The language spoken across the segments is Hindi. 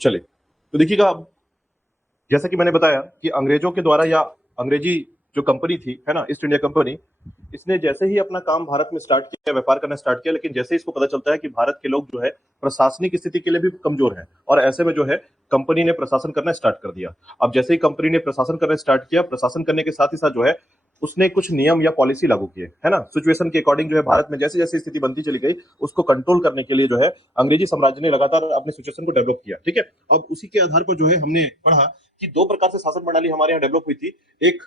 चले तो देखिएगा, अब जैसा कि मैंने बताया कि अंग्रेजों के द्वारा या अंग्रेजी जो कंपनी थी, है ना, ईस्ट इंडिया कंपनी, इसने जैसे ही अपना काम भारत में स्टार्ट किया, व्यापार करना स्टार्ट किया, लेकिन जैसे ही इसको पता चलता है कि भारत के लोग जो है प्रशासनिक स्थिति के लिए भी कमजोर हैं, और ऐसे में जो है कंपनी ने प्रशासन करना स्टार्ट कर दिया। अब जैसे ही कंपनी ने प्रशासन करना स्टार्ट किया, प्रशासन करने के साथ ही साथ जो है उसने कुछ नियम या पॉलिसी लागू किए, है ना, सिचुएशन के अकॉर्डिंग जो है भारत में जैसे जैसे स्थिति बनती चली गई, उसको कंट्रोल करने के लिए जो है अंग्रेजी साम्राज्य ने लगातार अपने सिचुएशन को डेवलप किया। ठीक है, अब उसी के आधार पर जो है हमने पढ़ा कि दो प्रकार से शासन प्रणाली हमारे यहाँ डेवलप हुई थी। एक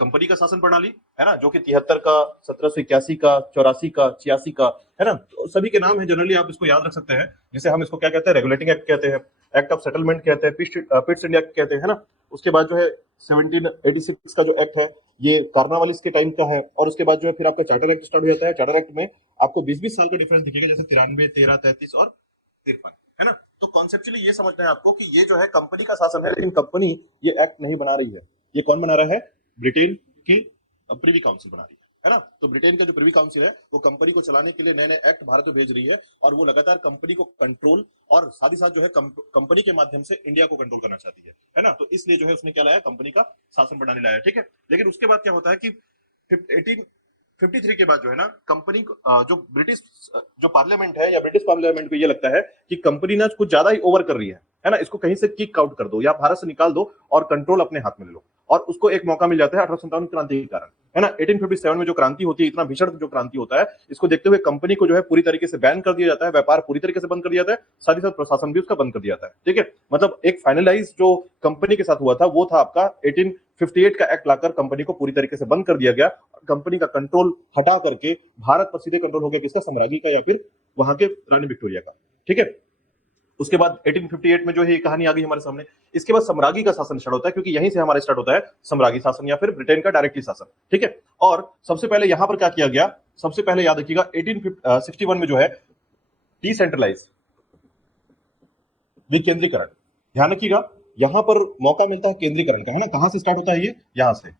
कंपनी का शासन प्रणाली, है ना, जो कि 73 का, 1781 का, 84 का, 86 का, है ना, तो सभी के नाम है, जनरली आप इसको याद रख सकते हैं। जैसे हम इसको क्या कहते हैं, रेगुलेटिंग एक्ट कहते हैं, एक्ट ऑफ सेटलमेंट कहते हैं, पिट्स इंडिया एक्ट कहते हैं, है ना। उसके बाद जो है 1786 का जो एक्ट है, ये कार्नावालिस के टाइम का है, और उसके बाद जो है फिर आपका चार्टर एक्ट स्टार्ट हो जाता है। चार्टर एक्ट में आपको 20-20 साल का डिफरेंस दिखेगा, जैसे 93, 13, 33 और 53, है ना। तो कॉन्सेप्चुअली ये समझना है आपको कि ये जो है कंपनी का शासन है, लेकिन कंपनी ये एक्ट नहीं बना रही है। ये कौन बना रहा है? ब्रिटेन की प्रीवी काउंसिल बना रही है ना। तो ब्रिटेन का जो प्रीवी काउंसिल है वो कंपनी को चलाने के लिए नए नए एक्ट भारत में भेज रही है, और वो लगातार कंपनी को कंट्रोल और साथ ही साथ जो है कंपनी के माध्यम से इंडिया को कंट्रोल करना चाहती है ना। तो इसलिए जो है उसने क्या लाया, कंपनी का शासन प्रणाली लाया। ठीक है, लेकिन उसके बाद क्या होता है कि 1853 के बाद जो है ना कंपनी जो ब्रिटिश जो पार्लियामेंट है या ब्रिटिश पार्लियामेंट को ये लगता है कि कंपनी ना कुछ ज्यादा ही ओवर कर रही है ना, इसको कहीं से किक आउट कर दो या भारत से निकाल दो और कंट्रोल अपने हाथ में ले लो। और उसको एक मौका मिल जाता है 1857 क्रांति के कारण, है ना। 1857 में जो क्रांति होती है, इतना भीषण जो क्रांति होता है, इसको देखते हुए कंपनी को जो है पूरी तरीके से बैन कर दिया जाता है, व्यापार पूरी तरीके से बंद कर दिया जाता है, साथ ही साथ प्रशासन भी उसका बंद कर दिया जाता है। ठीक है, मतलब एक फाइनलाइज जो कंपनी के साथ हुआ था वो था आपका 1858 का एक्ट लाकर कंपनी को पूरी तरीके से बंद कर दिया गया। कंपनी का कंट्रोल हटा करके भारत पर सीधे कंट्रोल हो गया, किसका? सम्राज्ञी का, या फिर वहां के रानी विक्टोरिया का। ठीक है, उसके बाद 1858 में जो है कहानी आ गई हमारे सामने। इसके बाद सम्राज्ञी का शासन स्टार्ट होता है, क्योंकि यहीं से हमारा स्टार्ट होता है सम्राज्ञी शासन या फिर ब्रिटेन का डायरेक्टली शासन। ठीक है, और सबसे पहले यहां पर क्या किया गया, सबसे पहले याद रखिएगा 1861 में जो है डिसेंट्रलाइज, विकेंद्रीकरण। ध्यान रखिएगा, यहां पर मौका मिलता है केंद्रीकरण का, है ना। कहां से स्टार्ट होता है ये? यहां से।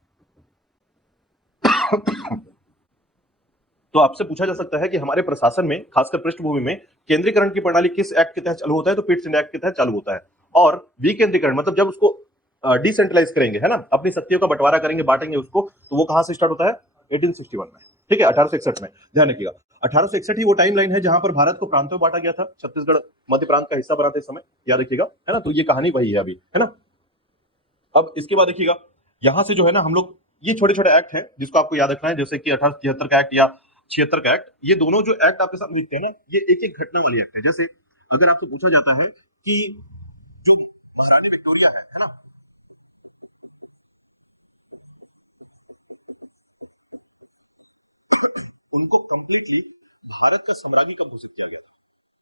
तो आपसे पूछा जा सकता है कि हमारे प्रशासन में, खासकर पृष्ठभूमि में, केंद्रीकरण की प्रणाली किस एक्ट के तहत चालू होता है? तो पिट्स इंडिया एक्ट के तहत चालू होता है। और विकेंद्रीकरण मतलब जब उसको डिसेंट्रलाइज करेंगे, है ना, अपनी शक्तियों का बंटवारा करेंगे, बांटेंगे उसको, तो वो कहां से स्टार्ट होता है? 1861 में। ठीक है, 1861 में। ध्यान रखिएगा, 1861 ही वो टाइम लाइन है जहां पर भारत को प्रांतों में बांटा गया था। छत्तीसगढ़ मध्य प्रांत का हिस्सा बनाते समय, याद रखिएगा, है ना। तो ये कहानी वही है अभी, है ना। अब इसके बाद देखिएगा, यहां से जो है ना हम लोग, ये छोटे छोटे एक्ट हैं जिसको आपको याद रखना है, जैसे कि 1873 का एक्ट या 76 का एक्ट। ये दोनों जो एक्ट आपके साथ लिखते हैं ना, ये एक एक घटना वाली एक्ट है। जैसे अगर आपसे पूछा जाता है कि जो रानी विक्टोरिया है ना, उनको कंप्लीटली भारत का सम्राज्ञी कब घोषित किया गया?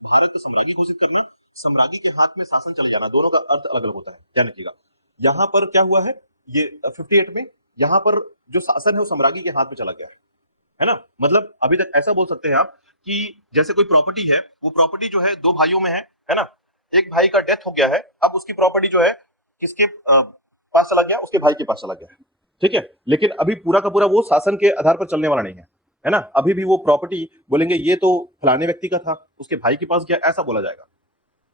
भारत का सम्राज्ञी घोषित करना, सम्राज्ञी के हाथ में शासन चले जाना, दोनों का अर्थ अलग अलग होता है, ध्यान रखिएगा। यहां पर क्या हुआ है, ये 58 में यहां पर जो शासन है वो सम्राज्ञी के हाथ में चला गया है ना। मतलब अभी तक ऐसा बोल सकते हैं आप कि जैसे कोई प्रॉपर्टी है, वो प्रॉपर्टी जो है दो भाइयों में है ना। एक भाई का डेथ हो गया है, अब उसकी प्रॉपर्टी जो है किसके पास चला गया? उसके भाई के पास चला गया है। ठीक है, लेकिन अभी पूरा का पूरा वो शासन के आधार पर चलने वाला नहीं है ना। अभी भी वो प्रॉपर्टी बोलेंगे ये तो फलाने व्यक्ति का था, उसके भाई के पास गया, ऐसा बोला जाएगा,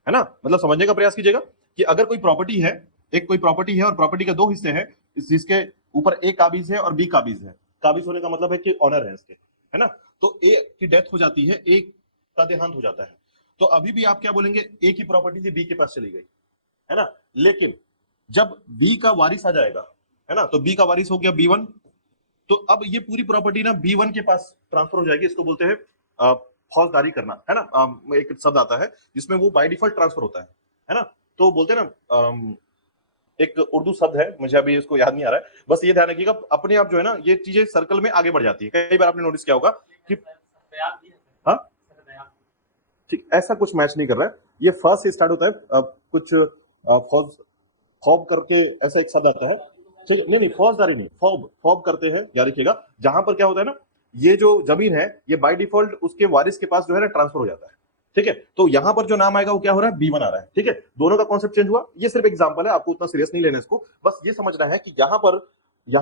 है ना। मतलब समझने का प्रयास कीजिएगा कि अगर कोई प्रॉपर्टी है, एक कोई प्रॉपर्टी है और प्रॉपर्टी के दो हिस्से हैं, जिसके ऊपर ए काबिज है और बी काबिज है। काबिज होने का मतलब है कि ऑनर है इसके, है ना। तो ए की डेथ हो जाती है, ए का देहांत हो जाता है, तो अभी भी आप क्या बोलेंगे? ए की प्रॉपर्टी थी, बी के पास चली गई, है ना। लेकिन जब बी का वारिस आ जाएगा, है ना, तो बी का वारिस हो गया B1, तो अब ये पूरी प्रॉपर्टी ना B1 के पास ट्रांसफर हो जाएगी। इसको बोलते हैं फौजदारी करना, है ना। एक शब्द आता है जिसमें वो बाय डिफॉल्ट ट्रांसफर होता है ना। तो बोलते हैं ना, एक उर्दू शब्द है, मुझे अभी इसको याद नहीं आ रहा है। बस ये ध्यान रखिएगा, अपने आप जो है ना ये चीजें सर्कल में आगे बढ़ जाती है। कई बार आपने नोटिस किया होगा कि हाँ ठीक, ऐसा कुछ मैच नहीं कर रहा है। ये फर्स्ट से स्टार्ट होता है, कुछ फौज, फॉब करके ऐसा एक शब्द आता है। ठीक है, नहीं नहीं, फौजदारी नहीं, फॉब, फॉब करते हैं, याद रखिएगा। जहां पर क्या होता है ना, ये जो जमीन है ये बाय डिफॉल्ट उसके वारिस के पास जो है ना ट्रांसफर हो जाता है। ठीक है, तो यहां पर जो नाम आएगा वो क्या हो रहा है? B1 आ रहा है। ठीक है, दोनों का कॉन्सेप्ट चेंज हुआ। ये सिर्फ एग्जांपल है, आपको उतना सीरियस नहीं लेना इसको। बस ये समझना है कि यहाँ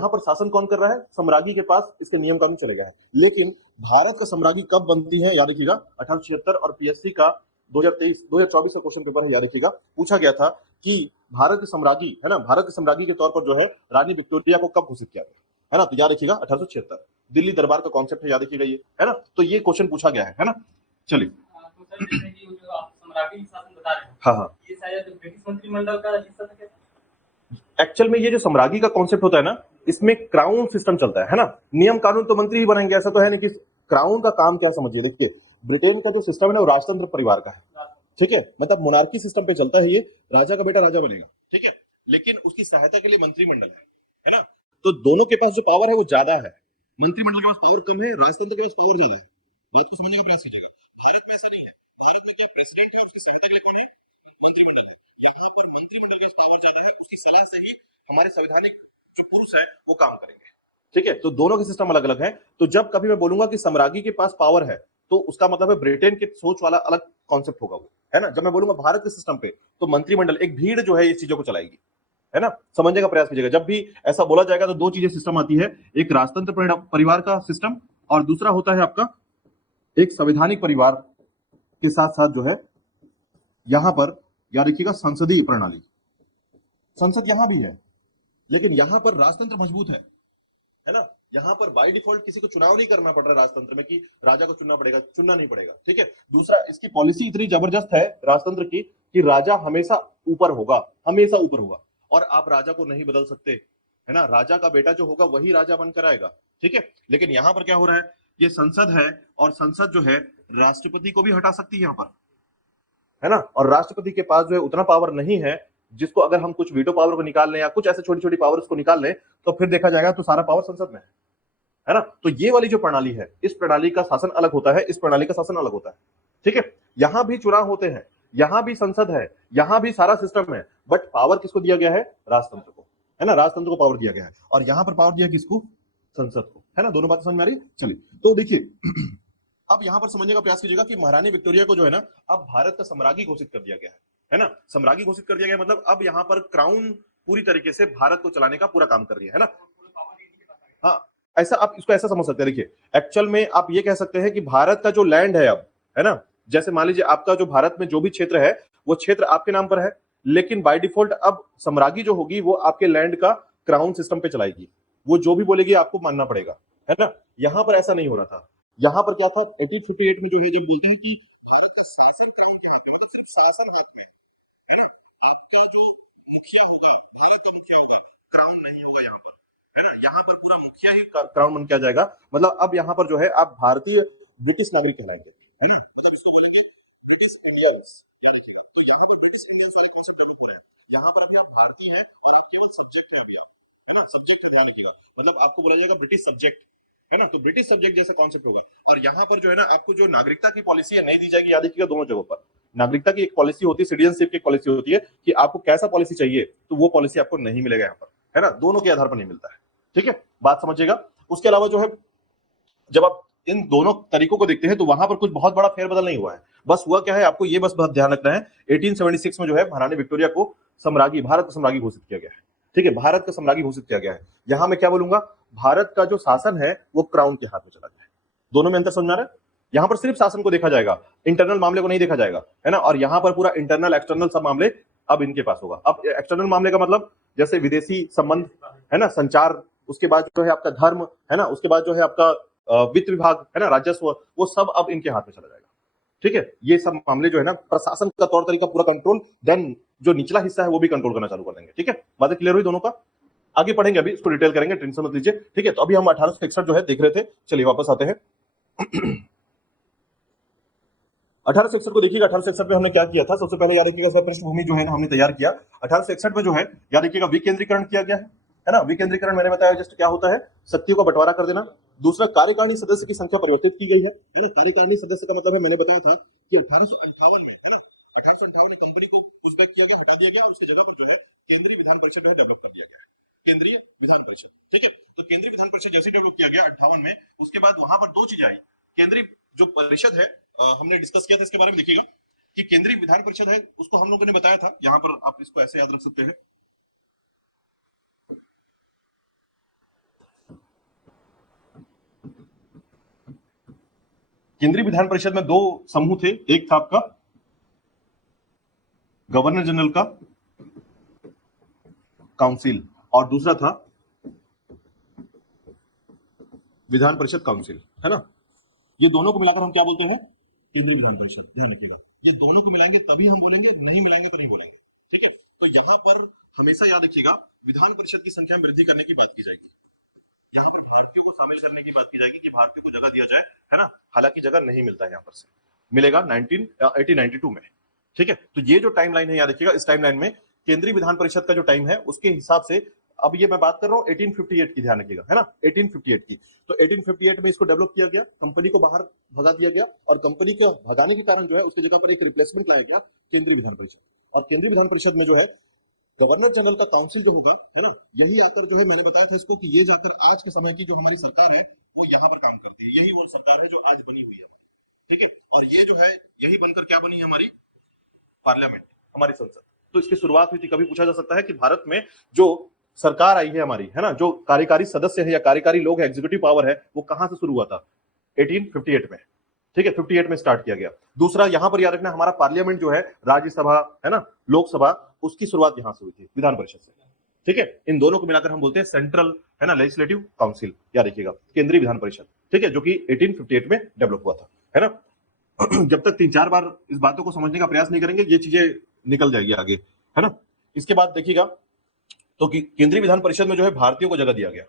पर शासन कौन कर रहा है? सम्राज्ञी के पास इसके नियम कानून चले गए हैं। लेकिन भारत का सम्राज्ञी कब बनती है? याद रखिएगा 1876 और PSC का 2023 2024 का क्वेश्चन पेपर है, याद रखिएगा। पूछा गया था कि भारत के सम्राज्ञी, है ना, भारत के सम्राज्ञी के तौर पर जो है रानी विक्टोरिया को कब घोषित किया गया, है ना? तो याद रखिएगा 1876, दिल्ली दरबार का कॉन्सेप्ट है, याद रखिएगा ये, है ना? तो ये क्वेश्चन पूछा गया है ना? चलिए। तो सर जैसे कि जो आप सम्राज्ञी शासन बता रहे हैं, हाँ हाँ, ये शायद ब्रिटिश मंत्रिमंडल का हिस्सा था क्या? एक्चुअल में ये जो सम्राज्ञी का कॉन्सेप्ट होता है ना, इसमें क्राउन सिस्टम चलता है ना? नियम कानून तो मंत्री ही बनाएंगे, ऐसा तो है नहीं कि क्राउन का काम क्या समझिए। देखिए, ब्रिटेन का जो सिस्टम है ना, वो राजतंत्र परिवार का है, ठीक है? मतलब मोनार्की सिस्टम पे चलता है ये, राजा का बेटा राजा बनेगा, ठीक है? लेकिन उसकी सहायता के लिए मंत्रिमंडल है ना? तो दोनों के पास जो पावर है वो ज्यादा है, मंत्रिमंडल के पास पावर कम है, राजतंत्र के पास पावर ज्यादा है। बात को समझने का प्रयास कीजिएगा। भारत में ऐसा नहीं है, भारत में क्या प्रेसिडेंट है, उसकी सहायता के लिए कौन है? मंत्रिमंडल है। यहाँ पर मंत्रिमंडल के पास पावर ज्यादा है, उसकी सलाह से ही हमारे संवैधानिक जो पुरुष है वो काम करेंगे, ठीक है? तो दोनों के सिस्टम अलग अलग है। तो जब कभी मैं बोलूंगा कि सम्राज्ञी के पास पावर है, तो उसका मतलब है ब्रिटेन के सोच वाला अलग कॉन्सेप्ट होगा वो, है ना? जब मैं बोलूंगा भारत के सिस्टम पे, तो मंत्रिमंडल, एक भीड़ जो है इस चीजों को चलाएगी, है ना? समझने का प्रयास कीजिएगा। जब भी ऐसा बोला जाएगा तो दो चीजें सिस्टम आती है, एक राजतंत्र परिवार का सिस्टम, और दूसरा होता है आपका एक संवैधानिक परिवार के साथ साथ जो है यहां पर, याद रखिएगा, संसदीय प्रणाली। संसद यहां भी है, लेकिन यहां पर राजतंत्र मजबूत है ना? यहां पर बाय डिफॉल्ट किसी को चुनाव नहीं करना पड़ रहा राजतंत्र में कि राजा को चुनना पड़ेगा, चुनना नहीं पड़ेगा, ठीक है? दूसरा, इसकी पॉलिसी इतनी जबरदस्त है राजतंत्र की कि राजा हमेशा ऊपर होगा, हमेशा ऊपर होगा, और आप राजा को नहीं बदल सकते, है ना? राजा का बेटा जो होगा वही राजा बनकर आएगा, ठीक है? लेकिन यहां पर क्या हो रहा है, ये संसद है, और संसद जो है राष्ट्रपति को भी हटा सकती है यहां पर, है ना? और राष्ट्रपति के पास जो है उतना पावर नहीं है, जिसको अगर हम कुछ वीटो पावर को निकाल लें या कुछ ऐसे छोटी छोटी पावर को निकाल लें, तो फिर देखा जाएगा तो सारा पावर संसद में है ना? तो ये वाली जो प्रणाली है, इस प्रणाली का शासन अलग होता है, इस प्रणाली का शासन अलग होता है, ठीक है? यहां भी चुनाव होते हैं, यहां भी संसद है, यहां भी सारा सिस्टम है, बट पावर किसको दिया गया है? राजतंत्र को, है ना? राजतंत्र को पावर दिया गया है, और यहां पर पावर दिया किसको? संसद को, है ना? दोनों बातें समझ में आ रही है? चलिए, तो देखिए अब यहां पर समझने का प्रयास कीजिएगा कि महारानी विक्टोरिया को जो है ना, अब भारत का सम्राज्ञी घोषित कर दिया गया है ना? सम्राज्ञी घोषित कर दिया गया, मतलब अब यहां पर क्राउन पूरी तरीके से भारत को चलाने का पूरा काम कर रही है ना? हाँ, ऐसा आप इसको ऐसा समझ सकते हैं। देखिए, एक्चुअल में आप ये कह सकते हैं कि भारत का जो लैंड है अब, है ना, जैसे मान लीजिए आपका जो भारत में जो भी क्षेत्र है, वो क्षेत्र आपके नाम पर है, लेकिन बाय डिफॉल्ट अब सम्राज्ञी जो होगी वो आपके लैंड का क्राउन सिस्टम पे चलाएगी, वो जो भी बोलेगी आपको मानना पड़ेगा, है ना? यहां पर ऐसा नहीं हो रहा था। यहां पर क्या था, 1858 में जो है जब बोलते हैं कि शासन है, है ना? आपका जो मुखिया होगा, भारत का मुखिया होगा, क्राउन नहीं होगा यहाँ पर, है ना? यहाँ पर पूरा मुखिया ही क्राउन बन के आ जाएगा। मतलब अब यहाँ पर जो है आप भारतीय ब्रिटिश नागरिक कहलाएंगे, है ना? इसको बोलेंगे ब्रिटिश इंडियंस, यानी कि यहाँ पे ब्रिटिश इंडियंस वाला कॉन्सेप्ट डेवलप हो रहा है। यहाँ पर अभी आप भारतीय हैं और आप केवल सब्जेक्ट है अभी, है ना? सब्जेक्ट का ध्यान रखिएगा, मतलब आपको बोला जाएगा ब्रिटिश सब्जेक्ट, है ना? तो ब्रिटिश सब्जेक्ट जैसा कॉन्सेप्ट होगा। और यहाँ पर जो है ना, आपको जो नागरिकता की पॉलिसी है नहीं दी जाएगी, याद रखिएगा, दोनों जगहों पर नागरिकता की एक पॉलिसी होती है, सिटीजनशिप की पॉलिसी होती है कि आपको कैसा पॉलिसी चाहिए, तो वो पॉलिसी आपको नहीं मिलेगा यहाँ पर, है ना? दोनों के आधार पर नहीं मिलता है, ठीक है? बात समझिएगा। उसके अलावा जो है, जब आप इन दोनों तरीकों को देखते हैं तो वहां पर कुछ बहुत बड़ा फेरबदल नहीं हुआ है। बस हुआ क्या है, आपको ये बस बहुत ध्यान रखना है, 1876 में जो है महारानी विक्टोरिया को सम्राज्ञी, भारत का सम्राज्ञी घोषित किया गया है, ठीक है? भारत का सम्राज्ञी घोषित किया गया है। यहां मैं क्या बोलूंगा, भारत का जो शासन है वो क्राउन के हाथ में चला गया है। दोनों में अंतर समझ में आ रहा है? यहां पर सिर्फ शासन को देखा जाएगा, इंटरनल मामले को नहीं देखा जाएगा, है ना? और यहां पर पूरा इंटरनल एक्सटर्नल सब मामले अब इनके पास होगा। अब एक्सटर्नल मामले का मतलब जैसे विदेशी संबंध, है ना, संचार, उसके बाद जो है आपका धर्म, है ना, उसके बाद जो है आपका वित्त विभाग, है ना, राजस्व, वो सब अब इनके हाथ में चला जाएगा, ठीक है? ये सब मामले जो है ना, प्रशासन का तौर तरीका पूरा कंट्रोल, देन जो निचला हिस्सा है वो भी कंट्रोल करना चालू कर देंगे, ठीक है? बातें क्लियर हुई दोनों का? आगे पढ़ेंगे, अभी इसको डिटेल करेंगे, टेंशन मत लीजिए, ठीक है? तो अभी हम 1861 जो है देख रहे थे, चलिए वापस आते हैं। 1861 को देखिएगा। 1861 में हमने क्या किया था, सबसे पहले याद रखिएगा, इसका पृष्ठभूमि जो है ना हमने तैयार किया। 1861 में जो है याद रखिएगा विकेंद्रीकरण किया गया है ना? विकेंद्रीकरण मैंने बताया जस्ट क्या होता है, शक्तियों का बंटवारा कर देना। दूसरा, कार्यकारिणी सदस्य की संख्या परिवर्तित की गई है ना? कार्यकारिणी सदस्य का मतलब है, मैंने बताया था कि 1858 में, है ना, 1858 में कंपनी को पुष्पैक किया गया, हटा दिया गया, और उसकी जगह पर जो है केंद्रीय विधान परिषद में डेवलप कर दिया गया है, केंद्रीय विधान परिषद, ठीक है? तो केंद्रीय विधान परिषद जैसे डेवलप किया गया 58 में, उसके बाद वहां पर दो चीजें आई। केंद्रीय जो परिषद है, हमने डिस्कस किया था इसके बारे में, देखिएगा कि केंद्रीय विधान परिषद है, उसको हम लोगों ने बताया था, यहां पर आप इसको ऐसे याद रख सकते हैं। केंद्रीय विधान परिषद में दो समूह थे, एक था आपका गवर्नर जनरल का काउंसिल और दूसरा था विधान परिषद काउंसिल, है ना। ये दोनों को मिलाकर हम क्या बोलते हैं? केंद्रीय विधान परिषद। ध्यान रखिएगा, ये दोनों को मिलाएंगे तभी हम बोलेंगे, नहीं मिलाएंगे तो नहीं बोलेंगे, ठीक है। तो यहां पर हमेशा याद रखिएगा, विधान परिषद की संख्या में वृद्धि करने की बात की जाएगी, यहाँ पर भारतीयों को शामिल करने की बात की जाएगी कि भारतीयों को जगह दिया जाए, है ना। हालांकि जगह नहीं मिलता है, यहाँ पर से मिलेगा 1892 में, ठीक है। तो ये जो टाइमलाइन है याद रखिएगा, इस टाइमलाइन में केंद्रीय विधान परिषद का जो टाइम है उसके हिसाब से, अब ये मैं बात कर रहा हूँ 1858 की, ध्यान रखिएगा, है ना, 1858 की। तो 1858 में इसको डेवलप किया गया, कंपनी को बाहर भगा दिया गया, और कंपनी को भगाने के कारण जो है उसकी जगह पर एक रिप्लेसमेंट लाया गया, केंद्रीय विधान परिषद। और केंद्रीय विधान परिषद में जो है गवर्नर जनरल का काउंसिल जो होगा, है ना, यही आकर जो है, मैंने बताया था इसको कि ये जाकर आज के समय की जो हमारी सरकार है वो यहाँ पर काम करती है, यही वो सरकार है जो आज बनी हुई है, ठीक है। और ये जो है यही बनकर क्या बनी है? हमारी पार्लियामेंट, हमारी संसद। तो इसकी शुरुआत हुई थी, कभी पूछा जा सकता है कि भारत में जो सरकार आई है हमारी, है ना, जो कार्यकारी सदस्य है या कार्यकारी लोग है, एग्जीक्यूटिव पावर है, वो कहां से शुरू हुआ था? 1858 में, ठीक है, 58 में स्टार्ट किया गया। दूसरा यहां पर याद रखना, हमारा पार्लियामेंट जो है, राज्यसभा, है ना, लोकसभा, उसकी शुरुआत यहां से हुई थी, विधान परिषद से, ठीक है। इन दोनों को मिलाकर हम बोलते हैं सेंट्रल, है ना, लेजिस्लेटिव काउंसिल, याद रखिएगा, केंद्रीय विधान परिषद, ठीक है, जो कि 1858 में डेवलप हुआ था, है ना। जब तक 3-4 बार इस बातों को समझने का प्रयास नहीं करेंगे, ये चीजें निकल जाएगी आगे, है ना। इसके बाद देखिएगा, तो केंद्रीय विधान परिषद में जो है भारतीयों को जगह दिया गया,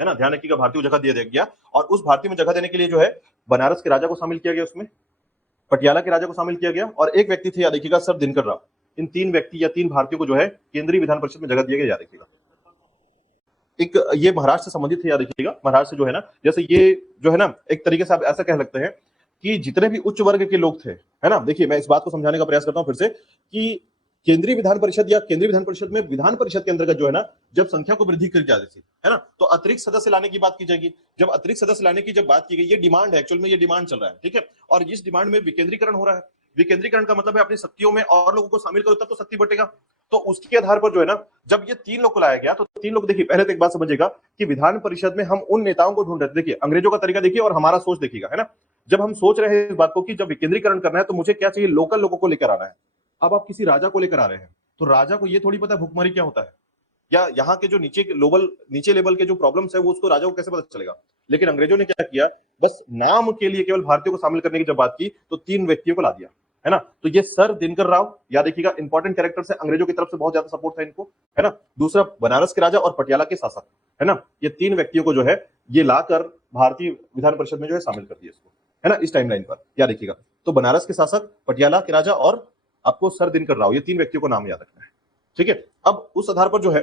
है ना, ध्यान रखिएगा, भारतीयों को जगह दिया गया, और उस भारतीय में जगह देने के लिए जो है बनारस के राजा को शामिल किया गया, उसमें पटियाला के राजा को शामिल किया गया, और एक व्यक्ति थे, याद रखिएगा, सर दिनकर राव। इन 3 व्यक्ति या 3 भारतीयों को जो है केंद्रीय विधान परिषद में जगह दिया गया, याद रखिएगा। एक ये महाराष्ट्र से संबंधित है, याद रखिएगा, महाराष्ट्र जो है ना, जैसे ये जो है ना, एक तरीके से आप ऐसा कह सकते हैं कि जितने भी उच्च वर्ग के लोग थे, है ना, देखिए मैं इस बात को समझाने का प्रयास करता हूं फिर से, कि केंद्रीय विधान परिषद या केंद्रीय विधान परिषद में विधान परिषद के अंतर्गत जो है ना, जब संख्या को वृद्धि कर जाती थी, है ना, तो अतिरिक्त सदस्य लाने की बात की जाएगी। जब अतिरिक्त सदस्य लाने की जब बात की गई, ये डिमांड है, एक्चुअल में ये डिमांड चल रहा है, ठीक है, और इस डिमांड में विकेंद्रीकरण हो रहा है। विकेंद्रीकरण का मतलब है अपनी शक्तियों में और लोगों को शामिल करो तब तो शक्ति बटेगा। तो उसके आधार पर जो है ना, जब ये 3 लोग को लाया गया, तो 3 लोग, देखिए पहले तो एक बात समझिएगा कि विधान परिषद में हम उन नेताओं को ढूंढ रहे थे, देखिए अंग्रेजों का तरीका देखिए और हमारा सोच देखिएगा, है ना। जब हम सोच रहे हैं इस बात को कि जब विकेंद्रीकरण करना है तो मुझे क्या चाहिए? लोकल लोगों को लेकर आना है। अब आप किसी राजा को लेकर आ रहे हैं, तो राजा को ये थोड़ी पता है भुखमरी क्या होता है, या यहाँ के जो नीचे लेवल के जो प्रॉब्लम्स है वो उसको राजा को कैसे पता चलेगा। लेकिन अंग्रेजों ने क्या किया, बस नाम के लिए केवल भारतीयों को शामिल करने की जब बात की तो 3 व्यक्तियों को ला दिया, है ना। तो ये सर दिनकर राव, याद रखिएगा, इंपॉर्टेंट कैरेक्टर है, अंग्रेजों की तरफ से बहुत ज्यादा सपोर्ट था इनको, है ना। दूसरा बनारस के राजा और पटियाला के शासक, है ना, ये 3 व्यक्तियों को जो है ये लाकर भारतीय विधान परिषद में जो है शामिल कर दिया इसको, है ना, इस टाइमलाइन पर याद रखिएगा। तो बनारस के शासक, पटियाला के राजा और आपको सर दिनकर राव, ये 3 व्यक्तियों को नाम याद रखना है, ठीक है। अब उस आधार पर जो है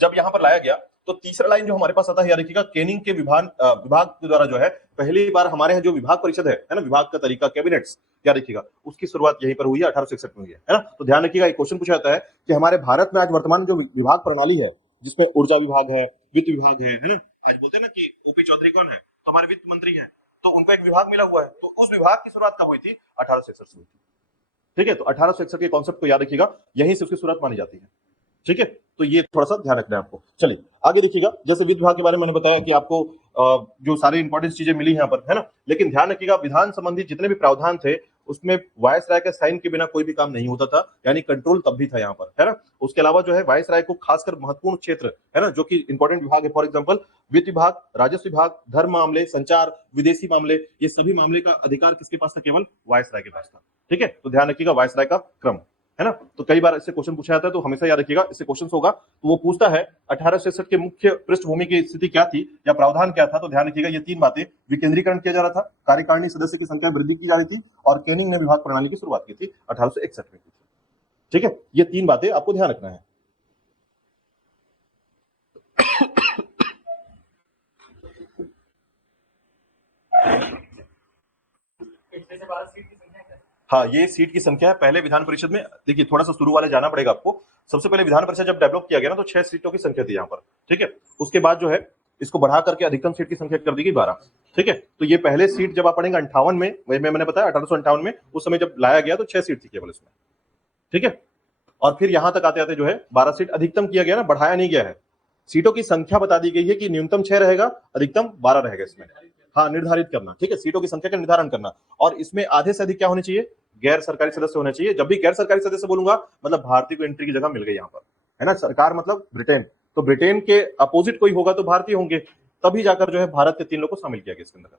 जब यहां पर लाया गया तो तीसरा लाइन जो हमारे पास आता है, याद रखिएगा, केनिंग के विभाग के द्वारा जो है पहली बार हमारे यहाँ जो विभाग परिषद है ना, विभाग का तरीका, कैबिनेट्स, याद रखिएगा, उसकी शुरुआत यहीं पर हुई है, 1861 में हुई है ना। तो ध्यान रखिएगा, एक क्वेश्चन पूछा जाता है कि हमारे भारत में आज वर्तमान जो विभाग प्रणाली है, जिसमें ऊर्जा विभाग है, वित्त विभाग है ना, आज बोलते हैं ना कि ओपी चौधरी कौन है, तो हमारे वित्त मंत्री है, तो उनको एक विभाग मिला हुआ है, तो उस विभाग की शुरुआत कब हुई थी? 1861 से हुई थी, ठीक है। तो 1861 के कॉन्सेप्ट को याद रखिएगा, यहीं से उसकी शुरुआत मानी जाती है, ठीक है। तो ये थोड़ा सा ध्यान रखना है आपको। चलिए आगे देखिएगा, जैसे वित्त विभाग के बारे में मैंने बताया कि आपको जो सारी इंपॉर्टेंट चीजें मिली यहाँ पर, है ना, लेकिन ध्यान रखिएगा विधान संबंधी जितने भी प्रावधान थे उसमें वायसराय के साइन के बिना कोई भी काम नहीं होता था, यानी कंट्रोल तब भी था यहाँ पर, है ना। उसके अलावा जो है वायसराय को खासकर महत्वपूर्ण क्षेत्र, है ना, जो कि इंपॉर्टेंट विभाग है, फॉर एग्जांपल वित्त विभाग, राजस्व विभाग, धर्म मामले, संचार, विदेशी मामले, ये सभी मामले का अधिकार किसके पास था? केवल वायसराय के पास था, ठीक है। तो ध्यान रखिएगा वायसराय का क्रम, है ना। तो कई बार इससे क्वेश्चन पूछा जाता है, तो हमेशा याद रखिएगा इससे क्वेश्चन होगा, तो वो पूछता है 1866 के मुख्य पृष्ठभूमि की स्थिति क्या थी या प्रावधान क्या था। तो ध्यान रखिएगा ये 3 बातें, विकेंद्रीकरण किया जा रहा था, कार्यकारिणी सदस्य की संख्या वृद्धि की जा रही थी, और केनिंग ने विभाग प्रणाली की शुरुआत की थी 1861 में की थी, ठीक है। ये 3 बातें आपको ध्यान रखना है। हाँ, ये सीट की संख्या है पहले विधान परिषद में। देखिए थोड़ा सा शुरू वाले जाना पड़ेगा आपको। सबसे पहले विधान परिषद जब डेवलप किया गया ना, तो 6 सीटों की संख्या थी यहाँ पर, ठीक है। उसके बाद जो है इसको बढ़ा करके अधिकतम सीट की संख्या कर दी गई 12, ठीक है। तो ये पहले सीट जब आप पढ़ेंगे 58 में, मैंने बताया 1858 में, उस समय जब लाया गया तो 6 सीट थी केवल इसमें, ठीक है। और फिर यहां तक आते आते जो है 12 सीट अधिकतम किया गया ना, बढ़ाया नहीं गया है। सीटों की संख्या बता दी गई है कि न्यूनतम 6 रहेगा, अधिकतम 12 रहेगा इसमें। हाँ, निर्धारित करना, ठीक है, सीटों की संख्या का निर्धारण करना। और इसमें आधे से अधिक क्या होनी चाहिए? गैर सरकारी सदस्य होने चाहिए। जब भी गैर सरकारी सदस्य बोलूंगा मतलब भारतीय को एंट्री की जगह मिल गई यहाँ पर, है ना। सरकार मतलब ब्रिटेन, तो ब्रिटेन के अपोजिट कोई होगा तो भारतीय होंगे, तभी जाकर जो है भारत के 3 लोग को शामिल किया गया इसके अंदर।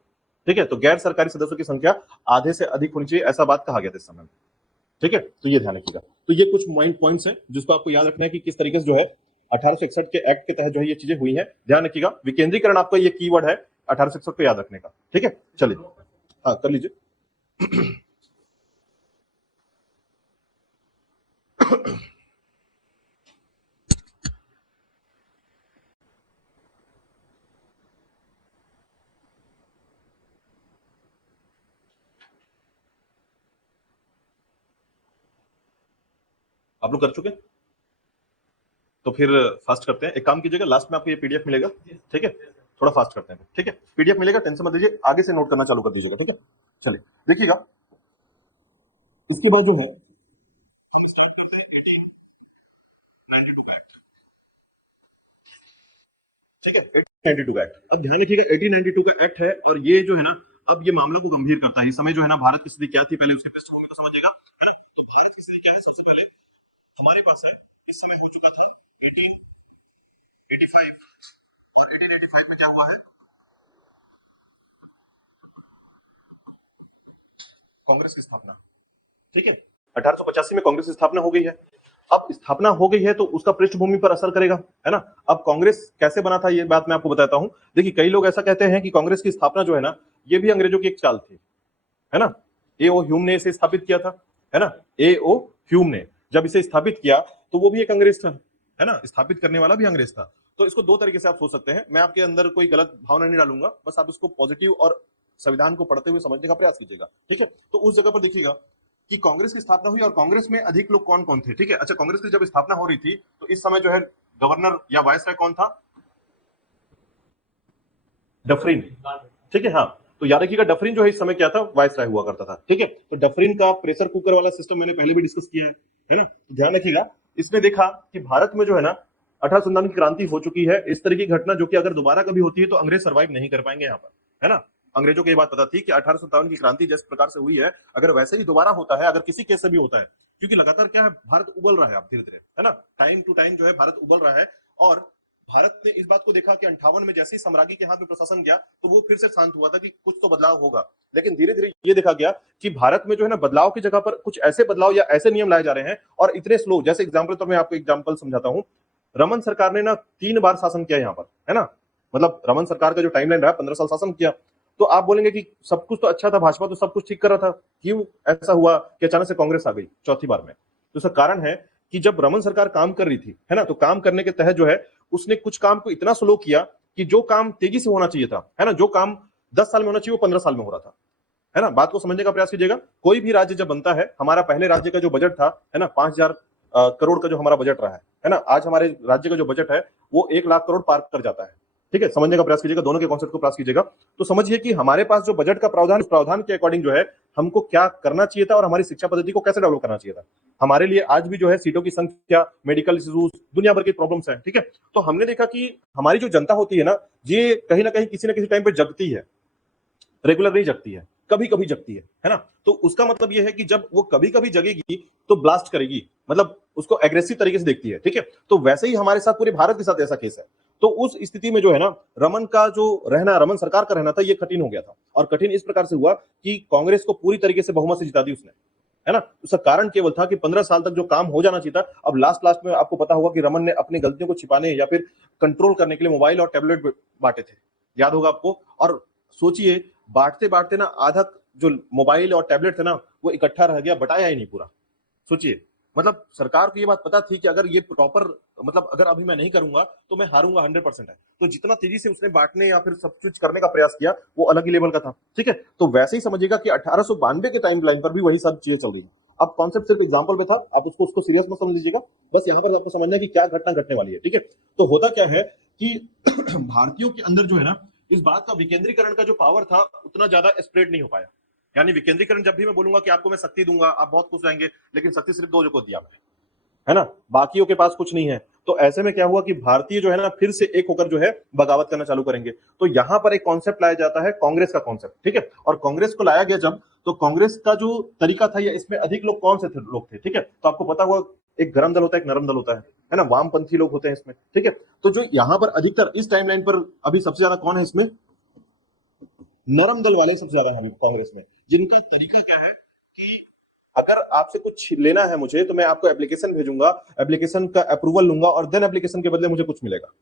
ठीक है, तो गैर सरकारी सदस्यों की संख्या आधे से अधिक होनी चाहिए, ऐसा बात कहा गया था इस समय में। ठीक है, तो ये ध्यान रखिएगा। तो ये कुछ पॉइंट्स हैं जिसको आपको याद रखना है कि किस तरीके से जो है 1861 के एक्ट के तहत जो है ये चीजें हुई हैं। ध्यान रखिएगा, विकेंद्रीकरण आपका ये कीवर्ड है 1861 को याद रखने का। ठीक है, चलिए हाँ कर लीजिए। आप लोग कर चुके? तो फिर फास्ट करते हैं। एक काम कीजिएगा, लास्ट में आपको ये पीडीएफ मिलेगा। ठीक है, थोड़ा फास्ट करते हैं। ठीक है, पीडीएफ मिलेगा, टेंशन मत लीजिए, आगे से नोट करना चालू कर दीजिएगा। ठीक है, चलिए देखिएगा। इसके बाद जो है हम स्टार्ट करते हैं 1892 का एक्ट। ठीक है, 1892 का एक्ट। अब ध्यान रखिएगा 1892 का एक्ट है और ये जो है ना अब ये मामला को गंभीर करता है। इस समय जो है ना भारत की स्थिति क्या थी, पहले उसकी पृष्ठभूमि को समझिएगा, है ना। तो भारत की स्थिति क्या है, सबसे पहले हमारे पास है, इस समय हो चुका था 1885 और 1885 में क्या हुआ है, कांग्रेस की स्थापना। ठीक है, 1885 में कांग्रेस की स्थापना हो गई है। अब स्थापना हो गई है तो उसका पृष्ठभूमि पर असर करेगा, है ना। अब कांग्रेस कैसे बना था ये बात मैं आपको बताता हूं। देखिए कई लोग ऐसा कहते हैं कि कांग्रेस की स्थापना जो है ना ये भी अंग्रेजों की एक चाल थी, है ना। ए.ओ. ह्यूम ने इसे स्थापित किया था, है ना। ए.ओ. ह्यूम ने जब इसे स्थापित किया तो वो भी एक अंग्रेज था, है ना। स्थापित करने वाला भी अंग्रेज था। तो इसको दो तरीके से आप सोच सकते हैं। मैं आपके अंदर कोई गलत भावना नहीं डालूंगा, बस आप इसको पॉजिटिव और संविधान को पढ़ते हुए समझने का प्रयास कीजिएगा। ठीक है, तो उस जगह पर देखिएगा कि कांग्रेस की स्थापना हुई और कांग्रेस में अधिक लोग कौन कौन थे। ठीक है, अच्छा कांग्रेस की जब स्थापना हो रही थी तो इस समय जो है गवर्नर या वायसराय कौन था, डफरिन। ठीक है, हाँ, तो याद रखिएगा डफरिन जो है इस समय क्या था, वायसराय हुआ करता था। ठीक है, तो डफरिन का प्रेशर कुकर वाला सिस्टम मैंने पहले भी डिस्कस किया है ना। तो ध्यान रखिएगा, इसने देखा कि भारत में जो है ना 1857 की क्रांति हो चुकी है, इस तरह की घटना जो कि अगर दोबारा कभी होती है तो अंग्रेज सर्वाइव नहीं कर पाएंगे यहाँ पर, है ना। अंग्रेजों को ये बात पता थी कि 1857 की क्रांति जिस प्रकार से हुई है अगर वैसे ही दोबारा होता है, अगर किसी केस से भी होता है, क्योंकि लगातार क्या है भारत उबल रहा है अब धीरे धीरे, है ना। टाइम टू टाइम जो है भारत उबल रहा है और भारत ने इस बात को देखा कि 58 में जैसे ही सम्राज्ञी के हाथ में प्रशासन गया तो वो फिर से शांत हुआ था कि कुछ तो बदलाव होगा। लेकिन धीरे धीरे ये देखा गया कि भारत में जो है ना बदलाव की जगह पर कुछ ऐसे बदलाव या ऐसे नियम लाए जा रहे हैं और इतने स्लो। जैसे एग्जाम्पल तो मैं आपको एग्जाम्पल समझाता हूँ। रमन सरकार ने ना 3 बार शासन किया यहाँ पर, है ना। मतलब रमन सरकार का जो टाइमलाइन रहा 15 साल शासन किया। तो आप बोलेंगे कि सब कुछ तो अच्छा था, भाजपा तो सब कुछ ठीक कर रहा था, क्यों ऐसा हुआ कि अचानक से कांग्रेस आ गई चौथी बार में। तो इसका कारण है कि जब रमन सरकार काम कर रही थी, है ना, तो काम करने के तहत जो है उसने कुछ काम को इतना स्लो किया कि जो काम तेजी से होना चाहिए था, है ना, जो काम 10 साल में होना चाहिए वो 15 साल में हो रहा था, है ना। बात को समझने का प्रयास कीजिएगा। कोई भी राज्य जब बनता है, हमारा पहले राज्य का जो बजट था, है ना, 5,000 करोड़ का जो हमारा बजट रहा है ना, आज हमारे राज्य का जो बजट है वो 1,00,000 करोड़ पार कर जाता है। ठीक है, समझने का प्रयास कीजिएगा, दोनों के कॉन्सेप्ट को प्रयास कीजिएगा। तो समझिए कि हमारे पास जो बजट का प्रावधान, प्रावधान के अकॉर्डिंग जो है हमको क्या करना चाहिए था और हमारी शिक्षा पद्धति को कैसे डेवलप करना चाहिए था। हमारे लिए आज भी जो है सीटों की संख्या, मेडिकल इश्यूज, दुनिया भर की प्रॉब्लम्स हैं। ठीक है, तो हमने देखा कि हमारी जो जनता होती है ना, ये कहीं ना कहीं किसी ना किसी टाइम पे जगती है, रेगुलर नहीं जगती है, कभी कभी जगती है ना। तो उसका मतलब यह है कि जब वो कभी कभी जगेगी तो ब्लास्ट करेगी, मतलब उसको एग्रेसिव तरीके से देखती है। ठीक है, तो वैसे ही हमारे साथ पूरे भारत के साथ ऐसा केस है। तो उस स्थिति में जो है ना रमन का जो रहना, रमन सरकार का रहना था, ये कठिन हो गया था। और कठिन इस प्रकार से हुआ कि कांग्रेस को पूरी तरीके से बहुमत से जिता दी उसने, है ना। उसका कारण केवल था कि 15 साल तक जो काम हो जाना चाहिए था, अब लास्ट लास्ट में आपको पता होगा कि रमन ने अपनी गलतियों को छिपाने या फिर कंट्रोल करने के लिए मोबाइल और टैबलेट बांटे थे, याद होगा आपको। और सोचिए बांटते बांटते ना आधा जो मोबाइल और टैबलेट थे ना वो इकट्ठा रह गया, बटाया ही नहीं पूरा। सोचिए, मतलब सरकार को ये बात पता थी कि अगर ये प्रॉपर, मतलब अगर अभी मैं नहीं करूंगा तो मैं हारूंगा 100% है। तो जितना तेजी से उसने बांटने या फिर सब कुछ करने का प्रयास किया वो अलग ही लेवल का था। ठीक है, तो वैसे ही समझिएगा कि 1892 के टाइम लाइन पर भी वही सब चीजें चल रही है। अब कॉन्सेप्ट सिर्फ एग्जांपल में था, आप उसको सीरियस मत समझ लीजिएगा, बस यहाँ पर आपको समझना है कि क्या घटना घटने वाली है। ठीक है, तो होता क्या है कि भारतीयों के अंदर जो है ना इस बात का विकेंद्रीकरण का जो पावर था उतना ज्यादा स्प्रेड नहीं हो पाया। यानी विकेंद्रीकरण जब भी मैं बोलूंगा कि आपको मैं शक्ति दूंगा आप बहुत खुश रहेंगे, लेकिन शक्ति सिर्फ 2 लोगों को दिया मैंने, है ना, बाकियों के पास कुछ नहीं है। तो ऐसे में क्या हुआ कि भारतीय जो है ना फिर से एक होकर जो है बगावत करना चालू करेंगे। तो यहां पर एक कॉन्सेप्ट लाया जाता है कांग्रेस का कॉन्सेप्ट, ठीक है। और कांग्रेस को लाया गया जब, तो कांग्रेस का जो तरीका था, या इसमें अधिक लोग कौन से लोग थे, ठीक है। तो आपको पता हुआ एक गरम दल होता है, एक नरम दल होता है ना, वामपंथी लोग होते हैं इसमें, ठीक है। तो जो यहां पर अधिकतर इस टाइमलाइन पर अभी सबसे ज्यादा कौन है इसमें, नरम दल वाले सबसे ज्यादा है कांग्रेस में, जिनका तरीका क्या है कि अगर आपसे कुछ लेना है मुझे, तो मैं आपको एप्लीकेशन भेजूंगा, एप्लीकेशन का अप्रूवल लूंगा, और देन एप्लीकेशन के बदले मुझे कुछ मिलेगा।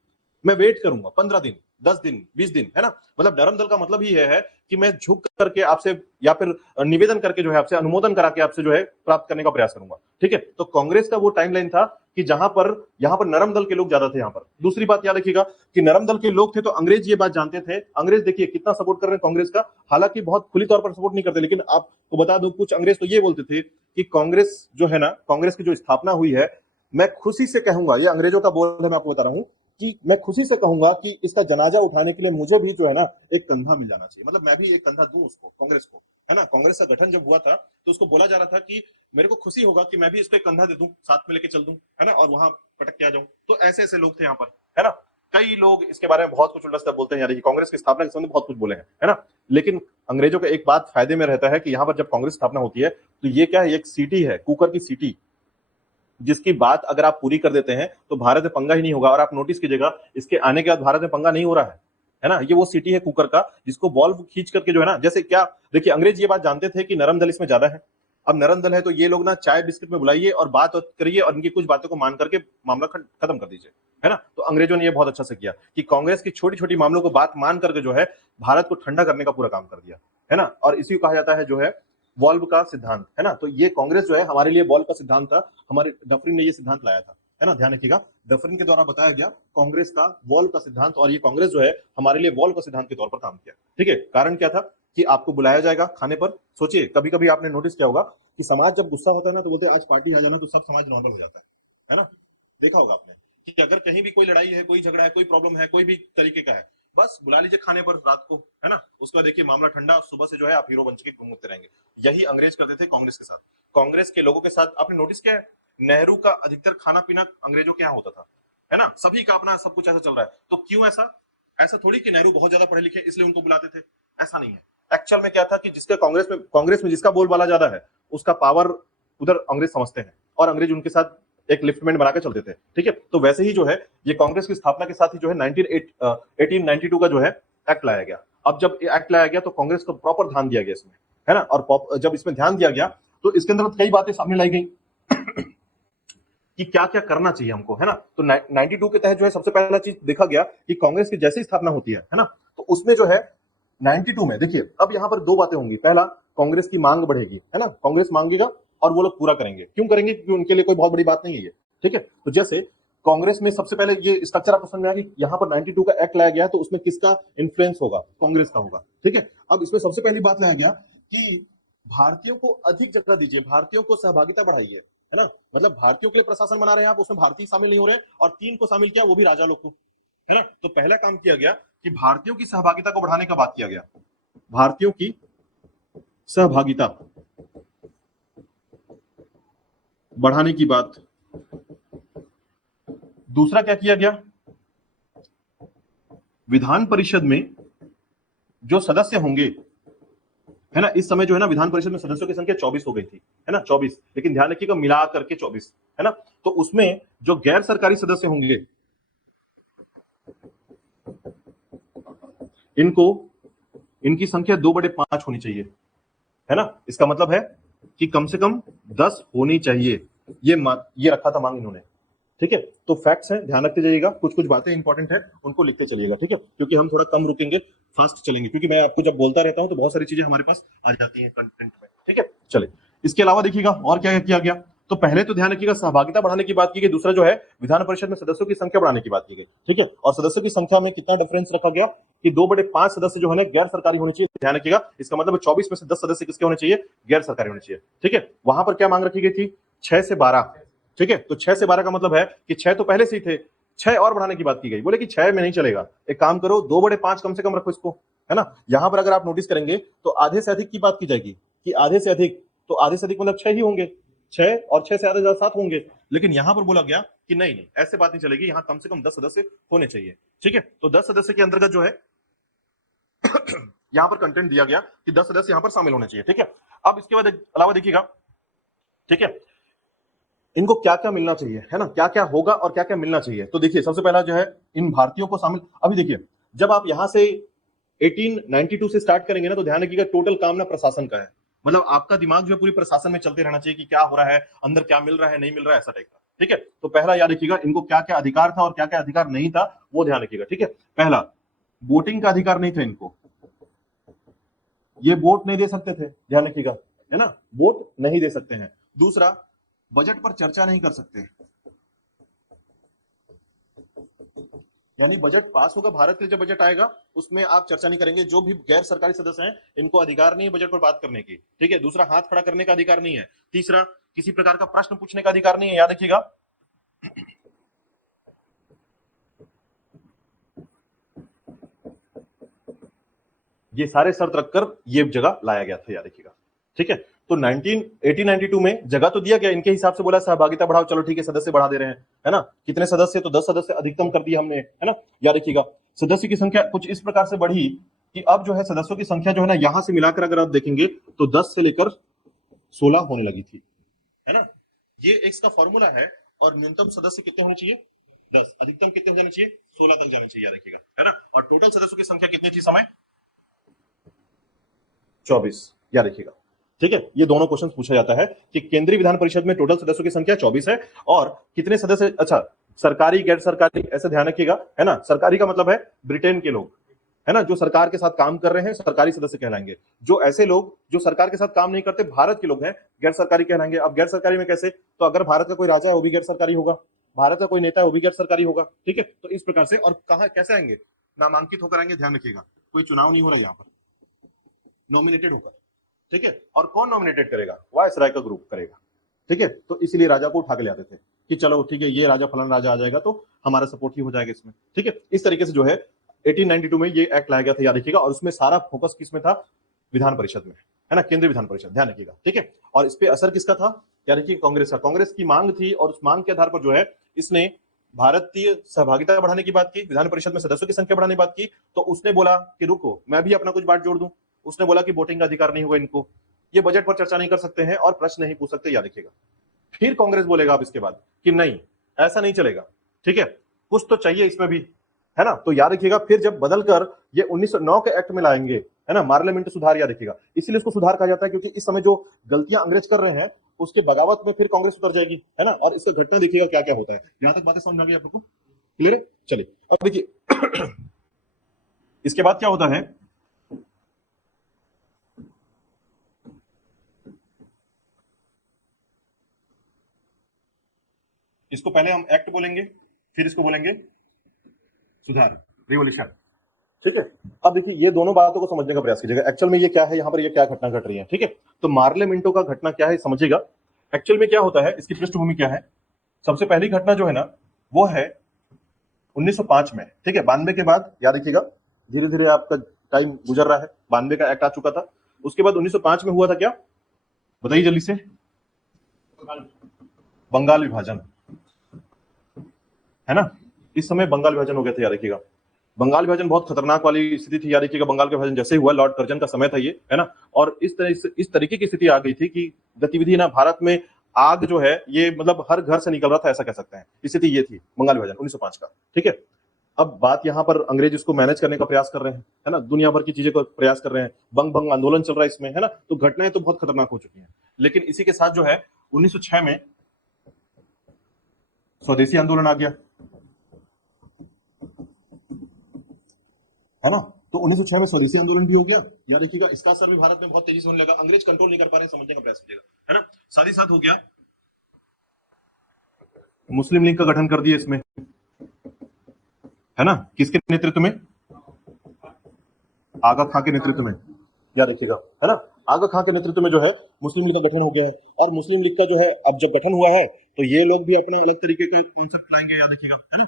मैं वेट करूंगा 15 दिन, 10 दिन, 20 दिन, है ना। मतलब नरम दल का मतलब ही है कि मैं झुक करके आपसे, या फिर निवेदन करके जो है आपसे, अनुमोदन करा के आपसे जो है प्राप्त करने का प्रयास करूंगा, ठीक है। तो कांग्रेस का वो टाइमलाइन था कि जहां पर यहां पर नरम दल के लोग ज्यादा थे। यहां पर दूसरी बात याद रखिएगा कि नरम दल के लोग थे तो अंग्रेज ये बात जानते थे। अंग्रेज देखिए कितना सपोर्ट कर रहे हैं कांग्रेस का, हालांकि बहुत खुली तौर पर सपोर्ट नहीं करते, लेकिन आपको बता दूं कुछ अंग्रेज तो ये बोलते थे कि कांग्रेस जो है ना, कांग्रेस की जो स्थापना हुई है, मैं खुशी से कहूंगा, ये अंग्रेजों का बोल है, मैं आपको बता रहा हूं कि मैं खुशी से कहूंगा कि इसका जनाजा उठाने के लिए मुझे भी जो है ना एक कंधा मिल जाना चाहिए, मतलब मैं भी एक कंधा दूं उसको, कांग्रेस को, है ना। कांग्रेस का गठन जब हुआ था तो उसको बोला जा रहा था कि मेरे को खुशी होगा कि मैं भी इसको एक कंधा दे दूं, साथ में लेके चल दूं, है ना, और वहां पटक के आ जाऊं। तो ऐसे ऐसे लोग थे यहाँ पर, है ना। कई लोग इसके बारे में बहुत कुछ उल्टा सीधा बोलते हैं, यानी कि कांग्रेस की स्थापना के संबंध में बहुत कुछ बोले हैं, है ना। लेकिन अंग्रेजों का एक बात फायदे में रहता है कि यहाँ पर जब कांग्रेस स्थापना होती है तो ये क्या है, एक सीटी है, कुकर की सीटी, जिसकी बात अगर आप पूरी कर देते हैं तो भारत में पंगा ही नहीं होगा। और आप नोटिस कीजिएगा इसके आने के बाद भारत में पंगा नहीं हो रहा है ना। ये वो सिटी है कुकर का, जिसको बॉल्व खींच करके जो है ना, जैसे क्या देखिए, अंग्रेज ये बात जानते थे कि नरम दल इसमें ज्यादा है। अब नरम दल है तो ये लोग ना चाय बिस्किट में बुलाइए और बात करिए और इनकी कुछ बातों को मान करके मामला खत्म कर दीजिए, है ना। तो अंग्रेजों ने ये बहुत अच्छा से किया कि कांग्रेस की छोटी छोटी मामलों को बात मान करके जो है भारत को ठंडा करने का पूरा काम कर दिया, है ना। और इसी को कहा जाता है जो है वॉल्व का सिद्धांत, है ना। तो ये कांग्रेस जो है हमारे लिए वॉल्व का सिद्धांत था, हमारे डफरिन ने ये सिद्धांत लाया था, है ना। ध्यान रखिएगा, डफरिन के द्वारा बताया गया कांग्रेस का वॉल्व का सिद्धांत, और ये कांग्रेस जो है हमारे लिए वॉल्व का सिद्धांत के तौर पर काम किया, ठीक है। कारण क्या था कि आपको बुलाया जाएगा खाने पर। सोचिए कभी कभी आपने नोटिस किया होगा कि समाज जब गुस्सा होता है ना तो बोलते हैं आज पार्टी आ जाना, तो सब समाज नॉर्मल हो जाता है ना। देखा होगा आपने कि अगर कहीं भी कोई लड़ाई है, कोई झगड़ा है, कोई प्रॉब्लम है, कोई भी तरीके का है, बस बुला लीजिए खाने पर रात को, है ना। उसका देखिए मामला ठंडा, सुबह से जो है आप हीरो बन के घूमते रहेंगे। यही अंग्रेज करते थे कांग्रेस के साथ, कांग्रेस के लोगों के साथ। आपने नोटिस किया है नेहरू का अधिकतर खाना पीना अंग्रेजों के यहाँ होता था, है ना। सभी का अपना सब कुछ ऐसा चल रहा है, तो क्यों ऐसा, ऐसा थोड़ी कि नेहरू बहुत ज्यादा पढ़े लिखे इसलिए उनको बुलाते थे, ऐसा नहीं है। एक्चुअल में क्या था कि जिसका कांग्रेस में जिसका बोलबाला ज्यादा है उसका पावर उधर अंग्रेज समझते हैं, और अंग्रेज उनके साथ एक लिफ्टमेंट बना के चलते थे, ठीक है। तो वैसे ही जो है ये कांग्रेस की स्थापना के साथ ही जो है 1892 का जो है एक्ट लाया गया। अब जब एक्ट लाया गया तो कांग्रेस को प्रॉपर ध्यान दिया गया इसमें, है ना। और जब इसमें ध्यान दिया गया तो इसके अंदर कई बातें सामने लाई गई कि क्या क्या करना चाहिए हमको, है ना। तो 92 के तहत जो है सबसे पहला चीज देखा गया कि कांग्रेस की जैसे ही स्थापना होती है ना, तो उसमें जो है 92 में देखिए, अब यहां पर दो बातें होंगी। पहला, कांग्रेस की मांग बढ़ेगी, है ना, कांग्रेस मांगेगा और वो लोग पूरा करेंगे। क्यों करेंगे, क्योंकि उनके लिए कोई बहुत बड़ी बात नहीं है ये, ठीक है। तो जैसे कांग्रेस में सबसे पहले ये स्ट्रक्चर आपको समझ में आया कि यहां पर 92 का एक्ट लाया गया, तो उसमें किसका इन्फ्लुएंस होगा, कांग्रेस का होगा, ठीक है। अब इसमें सबसे पहली बात लाया गया कि भारतीयों को अधिक जगह दीजिए, भारतीयों को सहभागिता बढ़ाइए, है ना। मतलब भारतीयों के लिए प्रशासन बना रहे हैं आप, उसमें भारतीय शामिल नहीं हो रहे, और 3 को शामिल किया, वो भी राजा लोग को, है ना। तो पहला काम किया गया कि भारतीयों की सहभागिता को बढ़ाने का बात किया गया, भारतीयों की सहभागिता बढ़ाने की बात। दूसरा क्या किया गया, विधान परिषद में जो सदस्य होंगे, है ना, इस समय जो है ना विधान परिषद में सदस्यों की संख्या 24 हो गई थी, है ना, 24। लेकिन ध्यान रखिएगा मिला करके 24, है ना। तो उसमें जो गैर सरकारी सदस्य होंगे इनकी संख्या 2/5 होनी चाहिए, है ना। इसका मतलब है कि कम से कम 10 होनी चाहिए, ये रखा था मांग इन्होंने, ठीक है। तो फैक्ट्स हैं, ध्यान रखते जाइएगा, कुछ कुछ बातें इंपॉर्टेंट है उनको लिखते चलिएगा, ठीक है, क्योंकि हम थोड़ा कम रुकेंगे, फास्ट चलेंगे, क्योंकि मैं आपको जब बोलता रहता हूं तो बहुत सारी चीजें हमारे पास आ जाती हैं कंटेंट में, ठीक है। चले, इसके अलावा देखिएगा और क्या किया गया। तो पहले तो ध्यान रखिएगा सहभागिता बढ़ाने की बात की गई, दूसरा जो है विधान परिषद में सदस्यों की संख्या बढ़ाने की बात की गई, ठीक है। और सदस्यों की संख्या में कितना डिफरेंस रखा गया कि 2/5 सदस्य जो है ना गैर सरकारी होने चाहिए। ध्यान रखिएगा, इसका मतलब 24 में से 10 सदस्य किसके होने चाहिए, गैर सरकारी होने चाहिए, ठीक है। वहां पर क्या मांग रखी गई थी, 6 से 12, ठीक है। तो 6 से 12 का मतलब है कि 6 तो पहले से ही थे, 6 और बढ़ाने की बात की गई। बोले कि 6 में नहीं चलेगा, एक काम करो 2/5 कम से कम रखो इसको, है ना। यहां पर अगर आप नोटिस करेंगे तो आधे से अधिक की बात की जाएगी कि आधे से अधिक, तो आधे से अधिक मतलब 6 ही होंगे, 6 और 6 से आधे 7 होंगे। लेकिन यहां पर बोला गया कि नहीं नहीं, ऐसे बात नहीं चलेगी, यहां कम से कम 10 सदस्य होने चाहिए। ठीक है, तो 10 सदस्य के अंतर्गत जो है यहां पर कंटेंट दिया गया कि 10 सदस्य यहां पर शामिल होने चाहिए। ठीक है, अब इसके बाद अलावा देखिएगा, ठीक है, इनको क्या क्या मिलना चाहिए, है ना, क्या क्या होगा और क्या क्या मिलना चाहिए। तो देखिए सबसे पहला जो है इन भारतीयों को शामिल, अभी देखिए जब आप यहां से 1892 से स्टार्ट करेंगे ना, तो ध्यान रखिएगा टोटल काम ना प्रशासन का है, मतलब आपका दिमाग जो है पूरी प्रशासन में चलते रहना चाहिए कि क्या हो रहा है, अंदर क्या मिल रहा है, नहीं मिल रहा है, ऐसा टाइप का। ठीक है, तो पहला याद रखिएगा इनको क्या क्या अधिकार था और क्या क्या अधिकार नहीं था, वो ध्यान रखिएगा। ठीक है, पहला वोटिंग का अधिकार नहीं था इनको, ये वोट नहीं दे सकते थे, ध्यान रखिएगा, है ना, वोट नहीं दे सकते हैं। दूसरा, बजट पर चर्चा नहीं कर सकते, यानी बजट पास होगा, भारत के जो बजट आएगा उसमें आप चर्चा नहीं करेंगे। जो भी गैर सरकारी सदस्य हैं इनको अधिकार नहीं है बजट पर बात करने की। ठीक है, दूसरा, हाथ खड़ा करने का अधिकार नहीं है। तीसरा, किसी प्रकार का प्रश्न पूछने का अधिकार नहीं है, याद रखिएगा। ये सारे शर्त रखकर ये जगह लाया गया था, याद रखिएगा। ठीक है, तो 1892 में जगह तो दिया गया, इनके हिसाब से बोला सहभागिता बढ़ाओ, चलो ठीक है सदस्य बढ़ा दे रहे हैं, है ना, कितने सदस्य, तो 10 सदस्य अधिकतम कर दिया हमने, है ना, याद रखिएगा। सदस्य की संख्या कुछ इस प्रकार से बढ़ी कि अब जो है सदस्यों की संख्या जो है ना, यहां से मिलाकर अगर आप देखेंगे तो 10 से लेकर 16 होने लगी थी, है ना। ये एक्स का फॉर्मूला है, और न्यूनतम सदस्य कितने होने चाहिए, 10, अधिकतम कितने हो जाने चाहिए, 16 तक जाना चाहिए, याद रखिएगा, है ना। और टोटल सदस्यों की संख्या कितनी थी समय, 24, याद रखिएगा। ठीक है, ये दोनों क्वेश्चन पूछा जाता है कि केंद्रीय विधान परिषद में टोटल सदस्यों की संख्या 24 है, और कितने सदस्य, अच्छा सरकारी गैर सरकारी, ऐसे ध्यान रखिएगा, है ना। सरकारी का मतलब है ब्रिटेन के लोग, है ना, जो सरकार के साथ काम कर रहे हैं सरकारी सदस्य कहलाएंगे। जो ऐसे लोग जो सरकार के साथ काम नहीं करते, भारत के लोग हैं, गैर सरकारी कहलाएंगे। अब गैर सरकारी में कैसे, तो अगर भारत का कोई राजा है वो भी गैर सरकारी होगा, भारत का कोई नेता है वो भी गैर सरकारी होगा। ठीक है, तो इस प्रकार से, और कहा कैसे आएंगे, नामांकित होकर आएंगे, ध्यान रखिएगा, कोई चुनाव नहीं हो रहा यहाँ पर, नॉमिनेटेड होकर। ठीक है, और कौन नॉमिनेटेड करेगा, वायसराय का ग्रुप करेगा। ठीक है, तो इसीलिए राजा को उठा के ले आते थे कि चलो ठीक है, ये राजा फलाना राजा आ जाएगा तो हमारा सपोर्ट ही हो जाएगा इसमें। ठीक है, इस तरीके से जो है 1892 में ये एक्ट लाया गया था, याद रखिएगा, और उसमें सारा फोकस किसमें था, विधान परिषद में, है ना, केंद्रीय विधान परिषद, ध्यान रखिएगा। ठीक है, और इस पे असर किसका था, याद रखिए कांग्रेस का। कांग्रेस की मांग थी, और उस मांग के आधार पर जो है इसने भारतीय सहभागिता बढ़ाने की बात की, विधान परिषद में सदस्यों की संख्या बढ़ाने की बात की। तो उसने बोला कि रुको, मैं भी अपना कुछ बात जोड़ दूं। उसने बोला कि वोटिंग का अधिकार नहीं होगा इनको, ये बजट पर चर्चा नहीं कर सकते हैं, और प्रश्न नहीं पूछ सकते, याद रखिएगा। फिर कांग्रेस बोलेगा अब इसके बाद कि नहीं, ऐसा नहीं चलेगा। ठीक है, कुछ तो चाहिए इसमें भी, है ना। तो याद रखिएगा, फिर जब बदलकर ये 1909 के एक्ट में लाएंगे, है ना, पार्लियामेंट सुधार, याद रखिएगा, इसीलिए इसको सुधार कहा जाता है, क्योंकि इस समय जो गलतियां अंग्रेज कर रहे हैं उसके बगावत में फिर कांग्रेस उतर जाएगी, है ना। और इसका घटना देखिएगा क्या क्या होता है। यहां तक बातें समझ में आ गई आप लोगों को, क्लियर है। चलिए अब देखिए इसके बाद क्या होता है, इसको पहले हम एक्ट बोलेंगे, फिर इसको बोलेंगे सुधार, रिवोल्यूशन। ठीक है, अब देखिए ये दोनों बातों को समझने का प्रयास कीजिएगा, एक्चुअल में ये क्या है, यहाँ पर ये क्या घटना घट रही है। ठीक है, तो मार्लियामेंटो का घटना क्या है समझिएगा, एक्चुअल में क्या होता है, इसकी पृष्ठभूमि क्या है। सबसे पहली घटना जो है ना, वो है 1905 में। ठीक है, 92 के बाद, याद रखिएगा, धीरे धीरे आपका टाइम गुजर रहा है, 92 का एक्ट आ चुका था। उसके बाद 1905 में हुआ था क्या, बताइए जल्दी से, बंगाल विभाजन, है ना। इस समय बंगाल विभाजन हो गया था, याद रखिएगा। बंगाल विभाजन बहुत खतरनाक वाली स्थिति थी, याद रखिएगा। बंगाल के विभाजन जैसे ही हुआ, लॉर्ड कर्जन का समय था ये, है ना, और इस तरीके की स्थिति आ गई थी कि गतिविधि ना, भारत में आग जो है ये मतलब हर घर से निकल रहा था, ऐसा कह सकते हैं। स्थिति ये थी बंगाल विभाजन 1905 का। ठीक है, अब बात यहाँ पर अंग्रेज इसको मैनेज करने का प्रयास कर रहे हैं, है ना, दुनिया भर की चीजें को प्रयास कर रहे हैं, बंग भंग आंदोलन चल रहा है इसमें, है ना। तो घटनाएं तो बहुत खतरनाक हो चुकी हैं, लेकिन इसी के साथ जो है 1906 में स्वदेशी आंदोलन आ गया, है ना। तो 1906 में स्वदेशी आंदोलन भी हो गया, याद रखिएगा। इसका असर भी भारत में बहुत तेजी से होने लगा, अंग्रेज कंट्रोल नहीं कर पा रहे, समझने का प्रयास कीजिएगा, है ना। साथ ही साथ हो गया मुस्लिम लीग का गठन कर दिया इसमें, है ना, किसके नेतृत्व में, आगा खां के नेतृत्व में, याद रखिएगा, है ना। आगा खां के नेतृत्व में जो है मुस्लिम लीग का गठन हो गया है, और मुस्लिम लीग का जो है अब जब गठन हुआ है तो ये लोग भी अपना अलग तरीके का कॉन्सेप्ट लाएंगे, याद रखिएगा, है ना।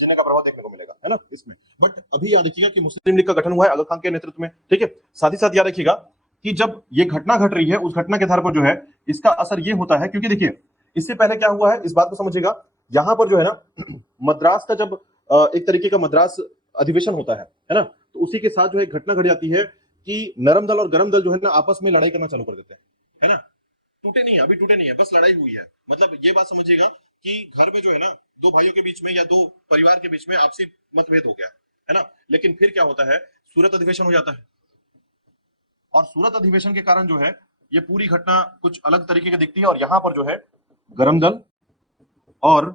जिन्ना का प्रभाव देखने को मिलेगा, है ना इसमें। बट अभी याद रखिएगा कि मुस्लिम लीग का गठन हुआ है आगा खां के नेतृत्व में। ठीक है, साथ ही साथ याद रखिएगा कि जब ये घटना घट रही है उस घटना के आधार पर जो है इसका असर ये होता है, क्योंकि देखिए इससे पहले क्या हुआ है इस बात को समझिएगा, यहां पर जो है ना मद्रास का जब एक तरीके का मद्रास अधिवेशन होता है ना, तो उसी के साथ जो है घटना घट जाती है कि नरम दल और गरम दल जो है ना आपस में लड़ाई करना चालू कर देते हैं, है ना। टूटे नहीं है, अभी टूटे नहीं है, बस लड़ाई हुई है। मतलब ये बात समझिएगा कि घर में जो है ना दो भाइयों के बीच में या दो परिवार के बीच में आपसी मतभेद हो गया, है ना। लेकिन फिर क्या होता है, सूरत अधिवेशन हो जाता है, और सूरत अधिवेशन के कारण जो है ये पूरी घटना कुछ अलग तरीके की दिखती है, और यहां पर जो है गरम दल और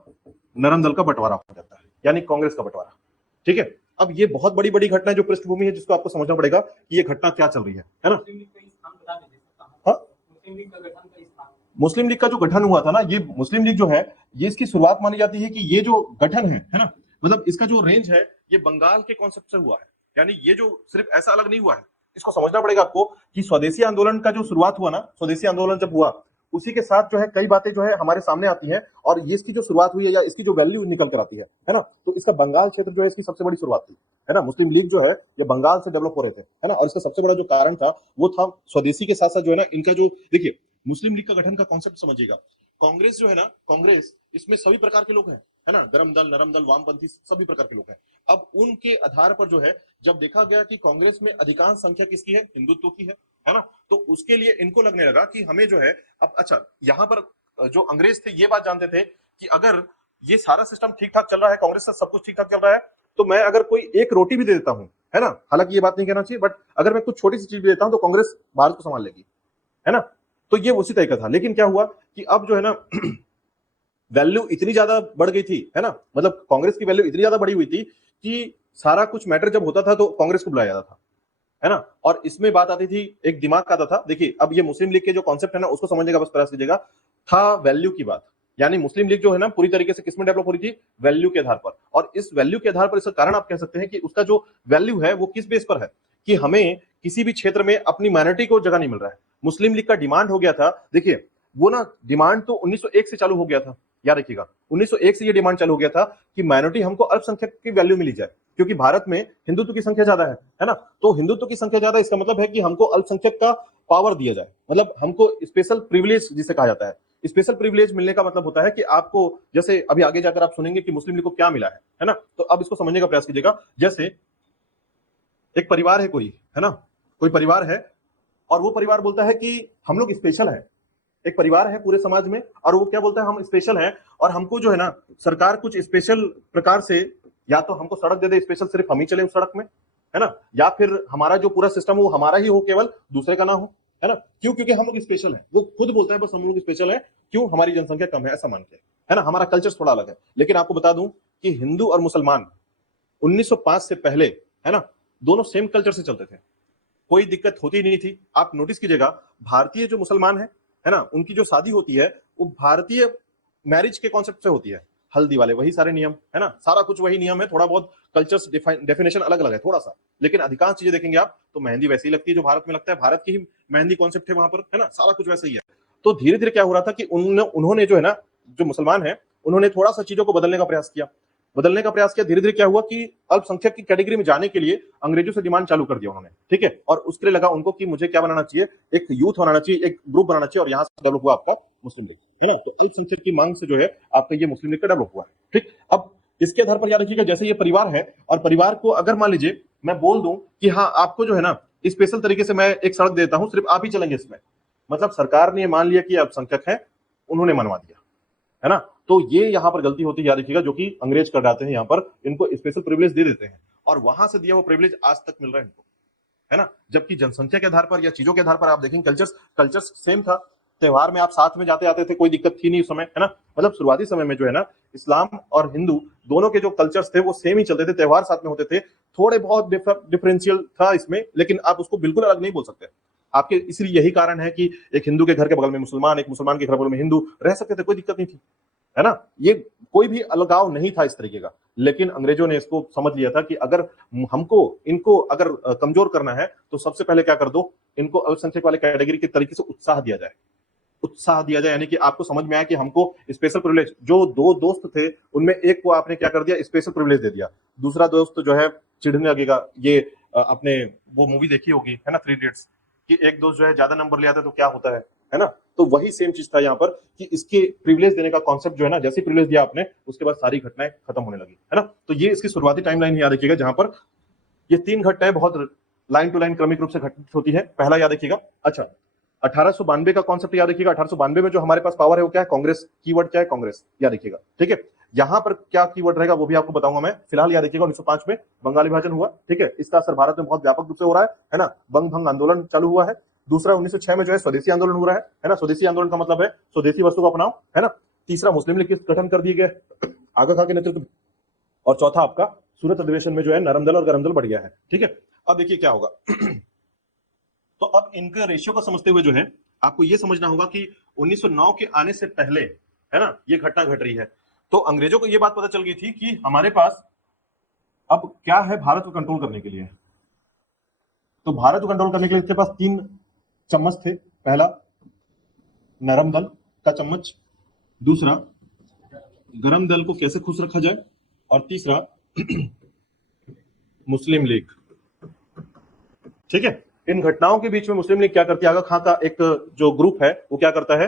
नरम दल का बंटवारा हो जाता है, यानी कांग्रेस का बंटवारा। ठीक है, अब ये बहुत बड़ी बड़ी घटना है जो पृष्ठभूमि है जिसको आपको समझना पड़ेगा कि ये घटना क्या चल रही है ना। मुस्लिम लीग का स्थान बता दीजिए। हाँ, मुस्लिम लीग का गठन का स्थान, मुस्लिम लीग का जो गठन हुआ था ना, ये मुस्लिम लीग जो है ये इसकी शुरुआत मानी जाती है कि ये जो गठन है ना, मतलब इसका जो रेंज है ये बंगाल के कॉन्सेप्ट से हुआ है, यानी ये जो सिर्फ ऐसा अलग नहीं हुआ है। इसको समझना पड़ेगा आपको कि स्वदेशी आंदोलन का जो शुरुआत हुआ ना, स्वदेशी आंदोलन जब हुआ उसी के साथ जो है कई बातें जो है हमारे सामने आती हैं, और ये इसकी जो शुरुआत हुई है या इसकी जो वैल्यू निकल कर आती है ना, तो इसका बंगाल क्षेत्र जो है इसकी सबसे बड़ी शुरुआत थी, है ना। मुस्लिम लीग जो है ये बंगाल से डेवलप हो रहे थे, है ना, और इसका सबसे बड़ा जो कारण था वो था स्वदेशी के साथ साथ जो है ना इनका जो, देखिए मुस्लिम लीग का गठन का कॉन्सेप्ट समझिएगा। कांग्रेस जो है ना, कांग्रेस इसमें सभी प्रकार के लोग हैं, है ना, गरम दल, नरम दल, वामपंथी, सभी प्रकार के लोग हैं। अब उनके आधार पर जो है जब देखा गया कि कांग्रेस में अधिकांश संख्या किसकी है, हिंदुत्व की है ना, तो उसके लिए इनको लगने लगा कि हमें जो है अब, अच्छा यहां पर जो अंग्रेज थे ये बात जानते थे कि अगर ये सारा सिस्टम ठीक ठाक चल रहा है, कांग्रेस से सब कुछ ठीक ठाक चल रहा है, तो मैं अगर कोई एक रोटी भी दे देता हूं, है ना, हालांकि ये बात नहीं कहना चाहिए, बट अगर मैं कुछ छोटी सी चीज भी देता हूं तो कांग्रेस भारत को संभाल लेगी, है ना। तो ये उसी तरह का था। लेकिन क्या हुआ कि अब जो है ना वैल्यू इतनी ज्यादा बढ़ गई थी, है ना, मतलब कांग्रेस की वैल्यू इतनी ज्यादा बढ़ी हुई थी कि सारा कुछ मैटर जब होता था तो कांग्रेस को बुलाया जाता था, है ना। और इसमें बात आती थी, एक दिमाग का आता था। देखिए अब ये मुस्लिम लीग के जो कॉन्सेप्ट है ना उसको समझने का बस प्रयास कीजिएगा, था वैल्यू की बात। यानी मुस्लिम लीग जो है ना पूरी तरीके से किसमें डेवलप हो रही थी, वैल्यू के आधार पर। और इस वैल्यू के आधार पर इसका कारण आप कह सकते हैं कि उसका जो वैल्यू है वो किस बेस पर है, कि हमें किसी भी क्षेत्र में अपनी माइनॉरिटी को जगह नहीं मिल रहा है। मुस्लिम लीग का डिमांड हो गया था, देखिए वो ना डिमांड तो 1901 से चालू हो गया था, याद रखिएगा 1901 से ये डिमांड चालू हो गया था कि माइनॉरिटी हमको अल्पसंख्यक की वैल्यू मिली जाए, क्योंकि भारत में हिंदुत्व की संख्या ज्यादा है ना। तो हिंदुत्व की संख्या ज्यादा, इसका मतलब है कि हमको अल्पसंख्यक का पावर दिया जाए, मतलब हमको स्पेशल प्रिविलेज जिसे कहा जाता है। स्पेशल प्रिविलेज मिलने का मतलब होता है कि आपको, जैसे अभी आगे जाकर आप सुनेंगे कि मुस्लिम लीग को क्या मिला है ना। तो अब इसको समझने का प्रयास कीजिएगा। जैसे एक परिवार है कोई, है ना, कोई परिवार है और वो परिवार बोलता है कि हम लोग स्पेशल है। एक परिवार है पूरे समाज में और वो क्या बोलता है, हम स्पेशल हैं और हमको जो है ना सरकार कुछ स्पेशल प्रकार से, या तो हमको सड़क दे दे स्पेशल, सिर्फ हम ही चले उस सड़क में, है ना, या फिर हमारा जो पूरा सिस्टम वो हमारा ही हो, केवल दूसरे का ना हो, है ना। क्यों? क्योंकि हम लोग स्पेशल हैं। वो खुद बोलता है बस हम लोग स्पेशल है, क्यों, हमारी जनसंख्या कम है ऐसा मान के, है ना, हमारा कल्चर थोड़ा अलग है। लेकिन आपको बता दूं कि हिंदू और मुसलमान 1905 से पहले, है ना, दोनों सेम कल्चर से चलते थे, कोई दिक्कत होती नहीं थी। आप नोटिस कीजिएगा, भारतीय जो मुसलमान है ना, उनकी जो शादी होती है वो भारतीय मैरिज के कॉन्सेप्ट से होती है। हल्दी वाले वही सारे नियम, है ना, सारा कुछ वही नियम है, थोड़ा बहुत कल्चर्स डेफिनेशन अलग अलग है थोड़ा सा, लेकिन अधिकांश चीजें देखेंगे आप तो मेहंदी वैसी ही लगती है जो भारत में लगता है, भारत की ही मेहंदी कॉन्सेप्ट है वहां पर, है ना, सारा कुछ वैसे ही है। तो धीरे धीरे क्या हो रहा था कि उन्होंने जो है ना, जो मुसलमान है उन्होंने थोड़ा सा चीजों को बदलने का प्रयास किया। धीरे धीरे क्या हुआ कि अल्पसंख्यक की कैटेगरी में जाने के लिए अंग्रेजों से डिमांड चालू कर दिया उन्होंने, ठीक है। और उसके लिए लगा उनको कि मुझे क्या बनाना चाहिए, एक यूथ बनाना चाहिए, एक ग्रुप बनाना चाहिए, और यहां से डेवलप हुआ आपका मुस्लिम लीग, है ना। तो अल्पसंख्यक की मांग से जो है आपका ये मुस्लिम लीग का डेवलप हुआ है, ठीक। अब इसके आधार पर याद रखिएगा, जैसे ये परिवार है और परिवार को अगर मान लीजिए मैं बोल दूं कि हाँ आपको जो है ना स्पेशल तरीके से मैं एक सड़क देता हूं, सिर्फ आप ही चलेंगे इसमें, मतलब सरकार ने मान लिया कि अल्पसंख्यक है, उन्होंने मनवा दिया, है ना। तो ये यहां पर गलती होती है, याद रखिएगा, जो कि अंग्रेज कर जाते हैं, यहां पर इनको स्पेशल प्रिविलेज दे देते हैं और वहां से दिया वो प्रिविलेज आज तक मिल रहा है इनको, है ना। जबकि जनसंख्या के आधार पर या चीजों के आधार पर आप देखेंगे कल्चर्स सेम था। त्योहार में आप साथ में जाते आते थे, कोई दिक्कत थी नहीं उस समय, है ना। मतलब शुरुआती समय में जो है ना इस्लाम और हिंदू दोनों के जो कल्चर्स थे वो सेम ही चलते थे, त्योहार साथ में होते थे, थोड़े बहुत डिफरेंशियल था इसमें, लेकिन आप उसको बिल्कुल अलग नहीं बोल सकते आपके। इसलिए यही कारण है कि एक हिंदू के घर के बगल में मुसलमान, एक मुसलमान के घर बगल में हिंदू रह सकते थे, कोई दिक्कत नहीं थी, है ना। ये कोई भी अलगाव नहीं था इस तरीके का। लेकिन अंग्रेजों ने इसको समझ लिया था कि अगर हमको इनको अगर कमजोर करना है तो सबसे पहले क्या कर दो, इनको अल्पसंख्यक वाले कैटेगरी के तरीके से उत्साह दिया जाए, यानी कि आपको समझ में आया कि हमको स्पेशल प्रिविलेज, जो दो दोस्त थे उनमें एक को आपने क्या कर दिया, स्पेशल प्रिविलेज दे दिया, दूसरा दोस्त जो है चिढ़ने लगेगा। ये आपने वो मूवी देखी होगी, है ना, थ्री इडियट्स, कि एक दोस्त जो है ज्यादा नंबर ले आता है तो क्या होता है ना। तो वही सेम चीज था यहाँ पर कि इसके प्रिविलेज देने का कॉन्सेप्ट जो है ना, जैसे प्रिविलेज दिया आपने उसके बाद सारी घटनाएं खत्म होने लगी, है ना। तो ये इसकी शुरुआती टाइमलाइन याद रखिएगा, जहां पर ये 3 घटनाएं बहुत लाइन टू लाइन क्रमिक रूप से घटित होती है। पहला याद रखिएगा, अच्छा 1892 का कॉन्सेप्ट याद रखिएगा। 1892 में जो हमारे पास पावर है वो क्या है, कांग्रेस। कीवर्ड क्या है, कांग्रेस, याद रखिएगा, ठीक है। यहां पर क्या कीवर्ड रहेगा वो भी आपको बताऊंगा मैं। फिलहाल याद रखिएगा 1905 में बंगाल विभाजन हुआ, ठीक है। इसका असर भारत में बहुत व्यापक रूप से हो रहा है ना। बंग भंग आंदोलन चालू हुआ है। दूसरा 1906 में जो है स्वदेशी आंदोलन हो रहा है ना। स्वदेशी आंदोलन का मतलब है स्वदेशी वस्तु को अपनाओ, है ना। तीसरा मुस्लिम लीग के गठन कर दिए गए आगा खां के नेतृत्व में। और चौथा आपका सूरत अधिवेशन में जो है नरम दल और गरम दल बढ़ गया है, ठीक है। अब देखिए क्या होगा तो अब इनका रेशियो को समझते हुए जो है आपको यह समझना होगा कि 1909 के आने से पहले, है ना, ये घटना घट रही है। तो अंग्रेजों को यह बात पता चल गई थी कि हमारे पास अब क्या है भारत को कंट्रोल करने के लिए। तो भारत को कंट्रोल करने के लिए इसके पास 3 चम्मच थे। पहला नरम दल का चम्मच, दूसरा गरम दल को कैसे खुश रखा जाए, और तीसरा मुस्लिम लीग, ठीक है। इन घटनाओं के बीच में मुस्लिम लीग क्या करती है, आगा खां का एक जो ग्रुप है वो क्या करता है,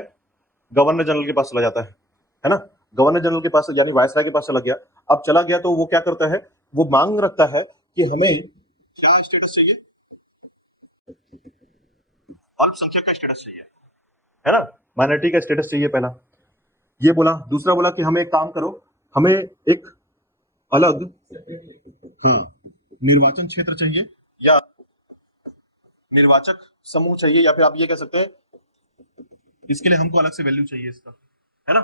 गवर्नर जनरल के पास चला जाता है ना। गवर्नर जनरल के पास यानी वायसराय के पास चला गया। अब चला गया तो वो क्या करता है, वो मांग रखता है कि हमें क्या स्टेटस चाहिए, अल्पसंख्यक का स्टेटस चाहिए, है ना, माइनॉरिटी का स्टेटस चाहिए पहला, ये बोला। दूसरा बोला कि हमें एक काम करो, हमें एक अलग निर्वाचन क्षेत्र चाहिए या निर्वाचक समूह चाहिए, या फिर आप ये कह सकते हैं इसके लिए हमको अलग से वैल्यू चाहिए इसका, है ना।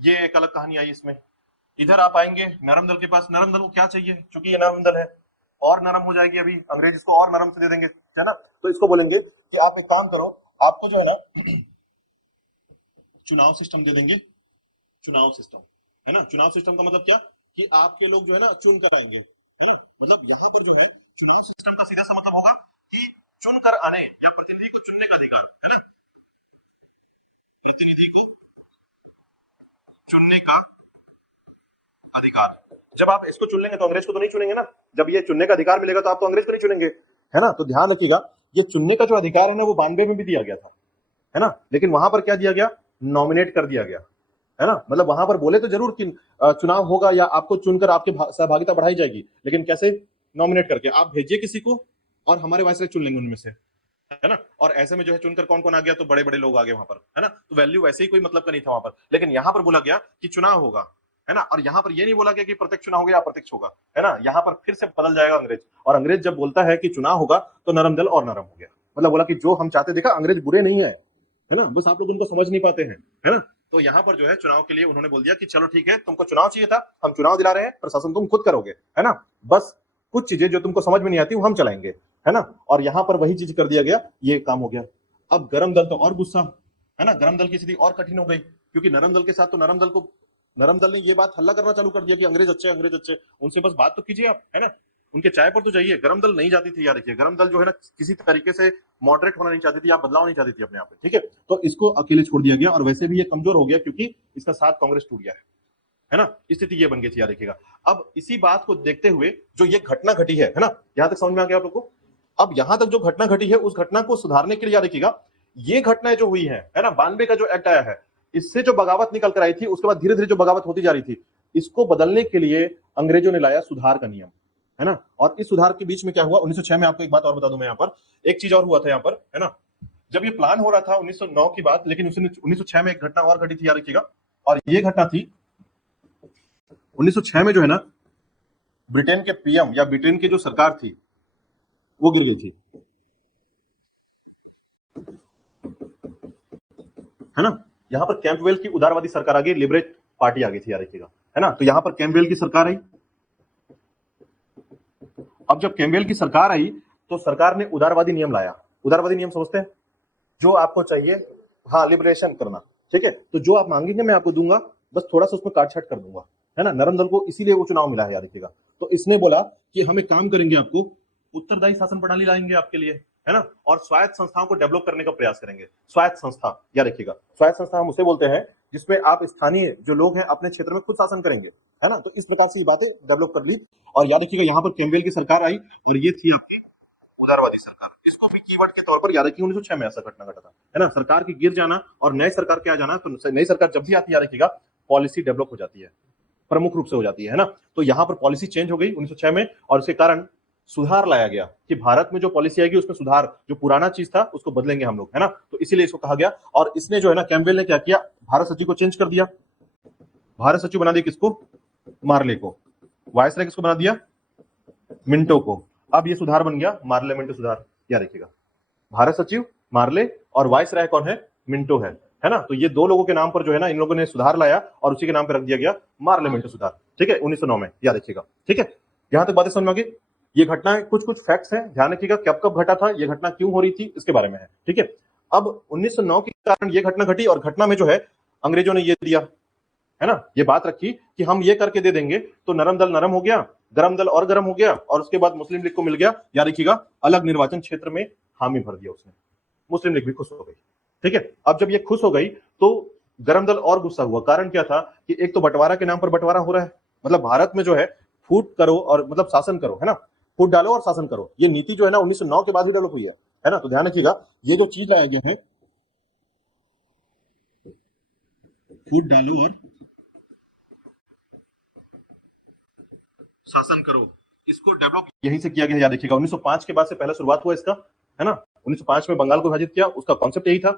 ये एक अलग कहानी आई इसमें। इधर आप आएंगे नरम दल के पास, नरम दल को क्या चाहिए, क्योंकि ये नरम दल है और नरम हो जाएगी, अभी अंग्रेज इसको और नरम से दे देंगे, है ना। तो इसको बोलेंगे कि आप एक काम करो, आपको जो है ना चुनाव सिस्टम दे देंगे। चुनाव सिस्टम, है ना। चुनाव सिस्टम का मतलब क्या, कि आपके लोग जो है ना चुन कर आएंगे, है ना। मतलब यहां पर जो है चुनाव सिस्टम का सीधा सा मतलब होगा कि चुन कर आने या प्रतिनिधि को चुनने का अधिकार, है ना। प्रतिनिधि को चुनने का अधिकार। जब आप इसको चुन लेंगे तो अंग्रेज को तो नहीं चुनेंगे ना। जब ये चुनने का अधिकार मिलेगा तो आप तो अंग्रेज को नहीं चुनेंगे, है ना। तो ध्यान रखिएगा, ये चुनने का जो अधिकार है ना वो 92 में भी दिया गया था, है ना। लेकिन वहां पर क्या दिया गया, नॉमिनेट कर दिया गया, है ना। मतलब वहां पर बोले तो जरूर कि चुनाव होगा या आपको चुनकर आपकी सहभागिता बढ़ाई जाएगी, लेकिन कैसे, नॉमिनेट करके आप भेजिए किसी को और हमारे वाइसराय चुन लेंगे उनमें से, है ना। और ऐसे में जो है चुनकर कौन कौन आ गया, तो बड़े बड़े लोग आ गए वहां पर, है ना। तो वैल्यू वैसे ही कोई मतलब का नहीं था वहां पर। लेकिन यहां पर बोला गया कि चुनाव होगा, है ना। और यहां पर यह नहीं बोला गया कि प्रत्यक्ष चुनाव होगा या अप्रत्यक्ष होगा, है ना। यहां पर फिर से बदल जाएगा अंग्रेज, और अंग्रेज जब बोलता है कि चुनाव होगा तो नरम दल और नरम हो गया। मतलब बोला कि जो हम चाहते, देखा अंग्रेज बुरे नहीं है ना, बस आप लोग उनको समझ नहीं पाते हैं, है ना। तो यहां पर जो है चुनाव के लिए उन्होंने बोल दिया कि चलो ठीक है, तुमको चुनाव चाहिए था, हम चुनाव दिला रहे हैं, प्रशासन तुम खुद करोगे, है ना। बस कुछ चीजें जो तुमको समझ में नहीं आती वो हम चलाएंगे, है ना। और यहां पर वही चीज कर दिया गया, ये काम हो गया। अब गरम दल तो और गुस्सा, है ना। गरम दल की स्थिति और कठिन हो गई, क्योंकि नरम दल के साथ तो नरम दल ने ये बात हल्ला करना चालू कर दिया कि अंग्रेज अच्छे, अंग्रेज अच्छे, उनसे बस बात तो कीजिए आप, है ना। उनके चाय पर तो जाइए। गरम दल नहीं जाती थी, याद रखिए। गरम दल जो है ना किसी तरीके से मॉडरेट होना नहीं चाहती थी, या बदलाव नहीं चाहती थी अपने आप में, ठीक है। तो इसको अकेले छोड़ दिया गया, और वैसे भी ये कमजोर हो गया क्योंकि इसका साथ कांग्रेस टूट गया है ना। स्थिति ये बन गई थी, याद रखिएगा। अब इसी बात को देखते हुए जो ये घटना घटी है ना, यहां तक समझ में आ गया आप लोग को। अब यहां तक जो घटना घटी है उस घटना को सुधारने के लिए याद रखिएगा, ये घटनाएं जो हुई है ना, 92 का जो एक्ट आया है, इससे जो बगावत निकल कर आई थी, उसके बाद धीरे धीरे जो बगावत होती जा रही थी, इसको बदलने के लिए अंग्रेजों ने लाया सुधार का नियम, है ना। और इस सुधार के बीच में क्या हुआ, 1906 में आपको एक बात और बता दूं मैं, यहाँ पर एक चीज और हुआ था यहाँ पर, है ना। जब ये प्लान हो रहा था 1909 की बात, लेकिन 1906 में एक घटना और घटी थी, याद रखिएगा। और ये घटना थी 1906 में जो है ना, ब्रिटेन के पीएम या ब्रिटेन की जो सरकार थी वो गिर गई थी, है ना। यहां पर कैंपवेल की उदारवादी सरकार आ गई, लिबरेट पार्टी आ गई थी, याद रखिएगा, है ना। तो यहां पर कैंपवेल की सरकार आई। अब जब कैंपवेल की सरकार आई तो सरकार ने उदारवादी नियम लाया। उदारवादी नियम समझते हैं, जो आपको चाहिए, हाँ, लिबरेशन करना, ठीक है। तो जो आप मांगेंगे मैं आपको दूंगा, बस थोड़ा सा उसमें काटछाट कर दूंगा, है ना। नरम दल को इसीलिए वो चुनाव मिला है, याद रखिएगा। तो इसने बोला कि हम एक काम करेंगे, आपको उत्तरदायी शासन प्रणाली लाएंगे आपके लिए, है ना। और स्वायत्त संस्थाओं को डेवलप करने का प्रयास करेंगे। स्वायत्त संस्था, याद रखिएगा, स्वायत्त संस्था हम उसे बोलते हैं जिसमें आप स्थानीय जो लोग हैं अपने क्षेत्र में खुद शासन करेंगे, है ना। तो इस प्रकार से ये बातें डेवलप कर ली। और याद रखिएगा यहाँ पर कैंपवेल की सरकार आई और ये थी आपकी उदारवादी सरकार। इसको भी कीवर्ड के तौर पर याद रखिए 1906 में ऐसा घटना घटा था, है ना। सरकार की गिर जाना और नई सरकार के आ जाना, तो नई सरकार जब भी आती है याद रखिएगा पॉलिसी डेवलप हो जाती है, प्रमुख रूप से हो जाती है ना। तो यहां पर पॉलिसी चेंज हो गई 1906 में और इसके कारण सुधार लाया गया कि भारत में जो पॉलिसी आएगी उसमें सुधार, जो पुराना चीज था उसको बदलेंगे हम लोग, है ना। तो इसीलिए इसको कहा गया। और इसने जो है ना, कैम्पबेल ने क्या किया, भारत सचिव को चेंज कर दिया, भारत सचिव बना दिया किसको, मार्ले को। वायसराय किसको बना दिया, मिंटो को। अब ये सुधार बन गया मार्ले मिंटो सुधार, याद रखिएगा। भारत सचिव मार्ले और वायसराय कौन है, मिंटो है ना। तो ये दो लोगों के नाम पर जो है ना इन लोगों ने सुधार लाया और उसी के नाम पर रख दिया गया मार्ले मिंटो सुधार, ठीक है, 1909 में, याद रखिएगा। ठीक है, यहां तक बातें समझ में आ गई। ये घटना कुछ कुछ फैक्ट्स हैं, ध्यान रखिएगा कब कब घटा था, ये घटना क्यों हो रही थी, इसके बारे में है। ठीक है, अब 1909 के कारण ये घटना घटी और घटना में जो है अंग्रेजों ने ये दिया, है ना, ये बात रखी कि हम ये करके दे देंगे तो नरम दल नरम हो गया, गरम दल और गरम हो गया, और उसके बाद मुस्लिम लीग को मिल गया, याद रखिएगा, अलग निर्वाचन क्षेत्र में हामी भर दिया उसने, मुस्लिम लीग भी खुश हो गई। ठीक है, अब जब ये खुश हो गई तो गरम दल और गुस्सा हुआ। कारण क्या था कि एक तो बंटवारा के नाम पर बंटवारा हो रहा है, मतलब भारत में जो है फूट करो और मतलब शासन करो, है ना, फूट डालो और शासन करो, ये नीति जो है ना 1909 के बाद ही डेवलप हुई है ना। तो ध्यान रखिएगा ये जो चीज लाया गया है, फूट डालो और शासन करो, इसको डेवलप यहीं से किया गया, याद रखिएगा। 1905 के बाद से पहला शुरुआत हुआ इसका, है ना। 1905 में बंगाल को विभाजित किया, उसका कॉन्सेप्ट यही था,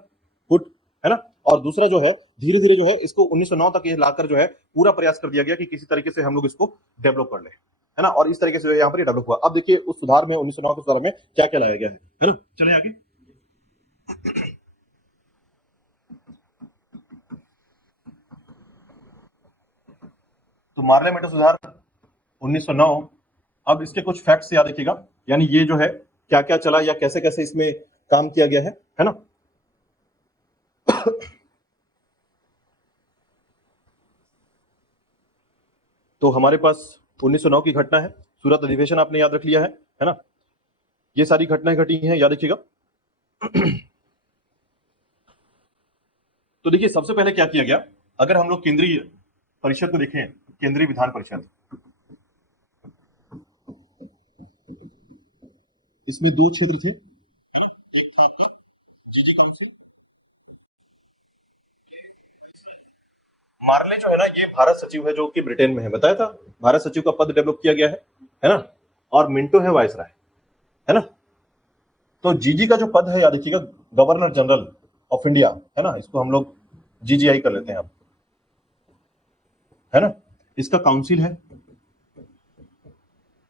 फुट, है ना। और दूसरा जो है धीरे धीरे जो है इसको 1909 तक ये लाकर जो है पूरा प्रयास कर दिया गया कि किसी तरीके से हम लोग इसको डेवलप कर ले, है ना। और इस तरीके से यहाँ पर डेवलप हुआ। अब देखिए उस सुधार में 1909 के सुधार में क्या क्या लाया गया है ना। चले आगे। तो मार्ले मेटो सुधार 1909, अब इसके कुछ फैक्ट्स याद रखिएगा, यानी ये जो है क्या क्या चला या कैसे कैसे इसमें काम किया गया है ना। तो हमारे पास 1909 की घटना है, सूरत अधिवेशन आपने याद रख लिया है ना। ये सारी घटनाएं घटी हैं, याद रखिएगा। तो देखिए सबसे पहले क्या किया गया, अगर हम लोग केंद्रीय परिषद को देखें, केंद्रीय विधान परिषद, इसमें दो क्षेत्र थे, है ना। एक था आपका जीजी काउंसिल, मार्ले जो है ना ये भारत सचिव है जो कि ब्रिटेन में है, बताया था, भारत सचिव का पद डेवलप किया गया है ना। और मिंटो है वायसराय, है ना। तो जीजी का जो पद है याद रखिएगा, गवर्नर जनरल ऑफ इंडिया, है ना, इसको हम लोग जीजीआई कर लेते हैं अब, है ना। इसका काउंसिल है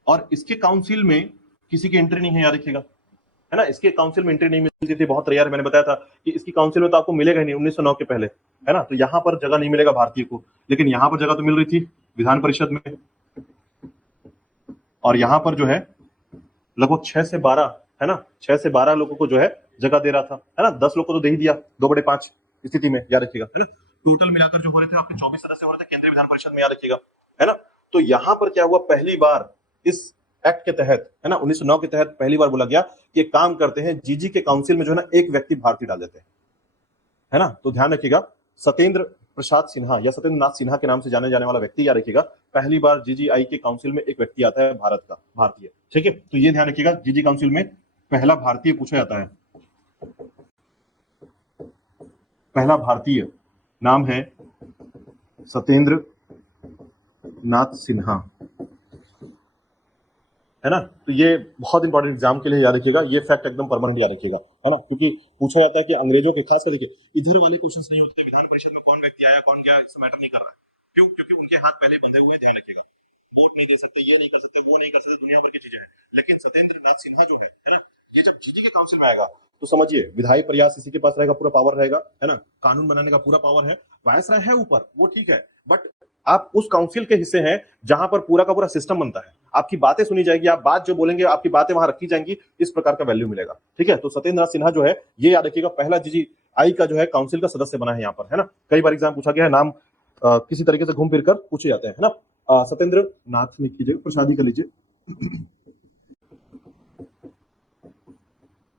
और इसके काउंसिल में किसी की एंट्री नहीं है, याद रखिएगा, है ना। इसके काउंसिल में एंट्री नहीं मिलती थी, बहुत रेयर, मैंने बताया था कि इसकी काउंसिल में तो आपको मिलेगा ही नहीं 1909 के पहले, है ना। तो यहां पर जगह नहीं मिलेगा भारतीय को, लेकिन यहां पर जगह तो मिल रही थी विधान परिषद में, और यहां पर जो है लगभग 6 से 12, है ना, 6 से 12 लोगों को जो है जगह दे रहा था, है ना। 10 लोग को तो दे ही दिया, 2/5 स्थिति में, याद रखिएगा, है ना। टोटल मिलाकर जो हो रहे थे आपके 24 सदस्य हो रहे थे केंद्रीय विधान परिषद में, याद रखिएगा, है ना। तो यहां पर क्या हुआ, पहली बार इस एक्ट के तहत, है ना, 1909 के तहत पहली बार बोला गया कि एक काम करते हैं, जीजी के काउंसिल में जो है ना एक व्यक्ति भारतीय डाल देते हैं, है ना। तो ध्यान रखिएगा सत्येंद्र प्रसाद सिन्हा या सत्येंद्र नाथ सिन्हा के नाम से जाने जाने वाला व्यक्ति, याद रखिएगा, पहली बार जीजीआई के काउंसिल में एक व्यक्ति आता है भारत का, भारतीय। ठीक है, तो ये ध्यान रखिएगा, जीजी काउंसिल में पहला भारतीय पूछा जाता है, पहला भारतीय नाम है सत्येंद्र नाथ सिन्हा, है ना। तो ये बहुत इंपॉर्टेंट एग्जाम के लिए याद रखिएगा, ये फैक्ट एकदम परमानेंट याद रखिएगा, है ना, क्योंकि पूछा जाता है कि अंग्रेजों के, खास कर देखिए इधर वाले क्वेश्चंस नहीं होते, विधान परिषद में कौन व्यक्ति आया कौन गया इससे मैटर नहीं कर रहा है, क्यों, क्योंकि उनके हाथ पहले बंधे हुए हैं, ध्यान रखिएगा, वोट नहीं दे सकते, ये नहीं कर सकते, वो नहीं कर सकते, दुनिया भर की चीजें हैं। लेकिन सत्येंद्र नाथ सिन्हा जो है ना, ये जब जीजी के काउंसिल में आएगा तो समझिए विधायी प्रयास इसी के पास रहेगा, पूरा पावर रहेगा, है ना, कानून बनाने का पूरा पावर है, वायसराय है ऊपर, वो ठीक है, बट आप उस काउंसिल के हिस्से हैं जहां पर पूरा का पूरा सिस्टम बनता है, आपकी बातें सुनी जाएगी, आप बात जो बोलेंगे आपकी बातें वहां रखी जाएंगी, इस प्रकार का वैल्यू मिलेगा। ठीक है, तो सत्येंद्र नाथ सिन्हा जो है ये याद रखिएगा पहला जीजीआई का जो है काउंसिल का सदस्य बना है यहाँ पर, है ना। कई बार एग्जाम पूछा गया है, नाम किसी तरीके से घूम फिर कर पूछे जाते हैं, है ना। सत्येंद्र नाथ लिख लीजिए, प्रसाद ही कर लीजिए,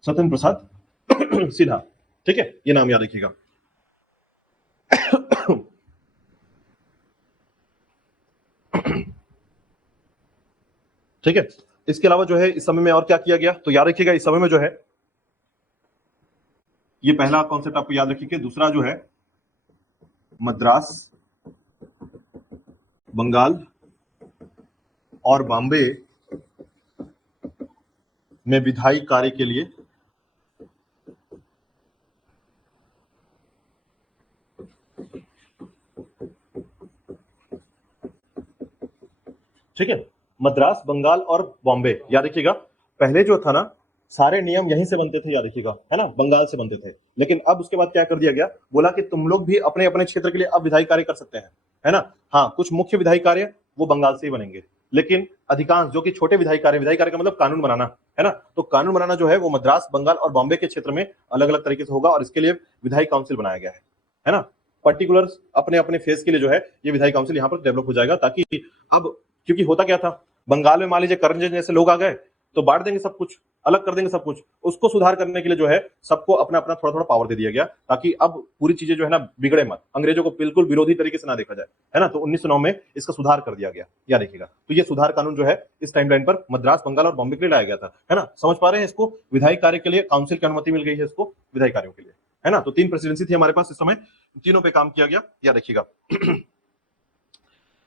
सत्येंद्र प्रसाद सिन्हा, ठीक है, ये नाम याद रखिएगा। ठीक है, इसके अलावा जो है इस समय में और क्या किया गया, तो याद रखिएगा इस समय में जो है ये पहला कॉन्सेप्ट आपको याद रखिए। दूसरा जो है मद्रास, बंगाल और बॉम्बे में विधायी कार्य के लिए ठीक है, मद्रास, बंगाल और बॉम्बे। याद रखिएगा पहले जो था ना सारे नियम यहीं से बनते थे, याद रखिएगा, है ना, बंगाल से बनते थे। लेकिन अब उसके बाद क्या कर दिया गया, बोला कि तुम लोग भी अपने अपने क्षेत्र के लिए अब विधायी कार्य कर सकते हैं, है ना। हाँ, कुछ मुख्य विधायी कार्य वो बंगाल से ही बनेंगे, लेकिन अधिकांश जो कि छोटे विधायी कार्य का मतलब कानून बनाना, है ना, तो कानून बनाना जो है वो मद्रास, बंगाल और बॉम्बे के क्षेत्र में अलग अलग तरीके से होगा और इसके लिए विधायी काउंसिल बनाया गया है ना। पर्टिकुलर अपने अपने फेज के लिए जो है ये विधायी काउंसिल यहाँ पर डेवलप हो जाएगा, ताकि अब क्योंकि होता क्या था, बंगाल में मान लीजिए करण जैसे लोग आ गए तो बांट देंगे सब कुछ, अलग कर देंगे सब कुछ। उसको सुधार करने के लिए जो है सबको अपना अपना थोड़ा थोड़ा पावर दे दिया गया, ताकि अब पूरी चीजें जो है ना बिगड़े मत, अंग्रेजों को बिल्कुल विरोधी तरीके से ना देखा जाए, है ना। तो 1909 में इसका सुधार कर दिया गया, याद रखिएगा। तो ये सुधार कानून जो है इस टाइमलाइन पर मद्रास, बंगाल और बॉम्बे के लिए लाया गया था, है ना। समझ पा रहे हैं इसको, विधायी कार्य के लिए काउंसिल की अनुमति मिल गई है इसको विधायी कार्यों के लिए, है ना। तो 3 प्रेसिडेंसी थी हमारे पास इस समय, तीनों पे काम किया गया, याद रखिएगा।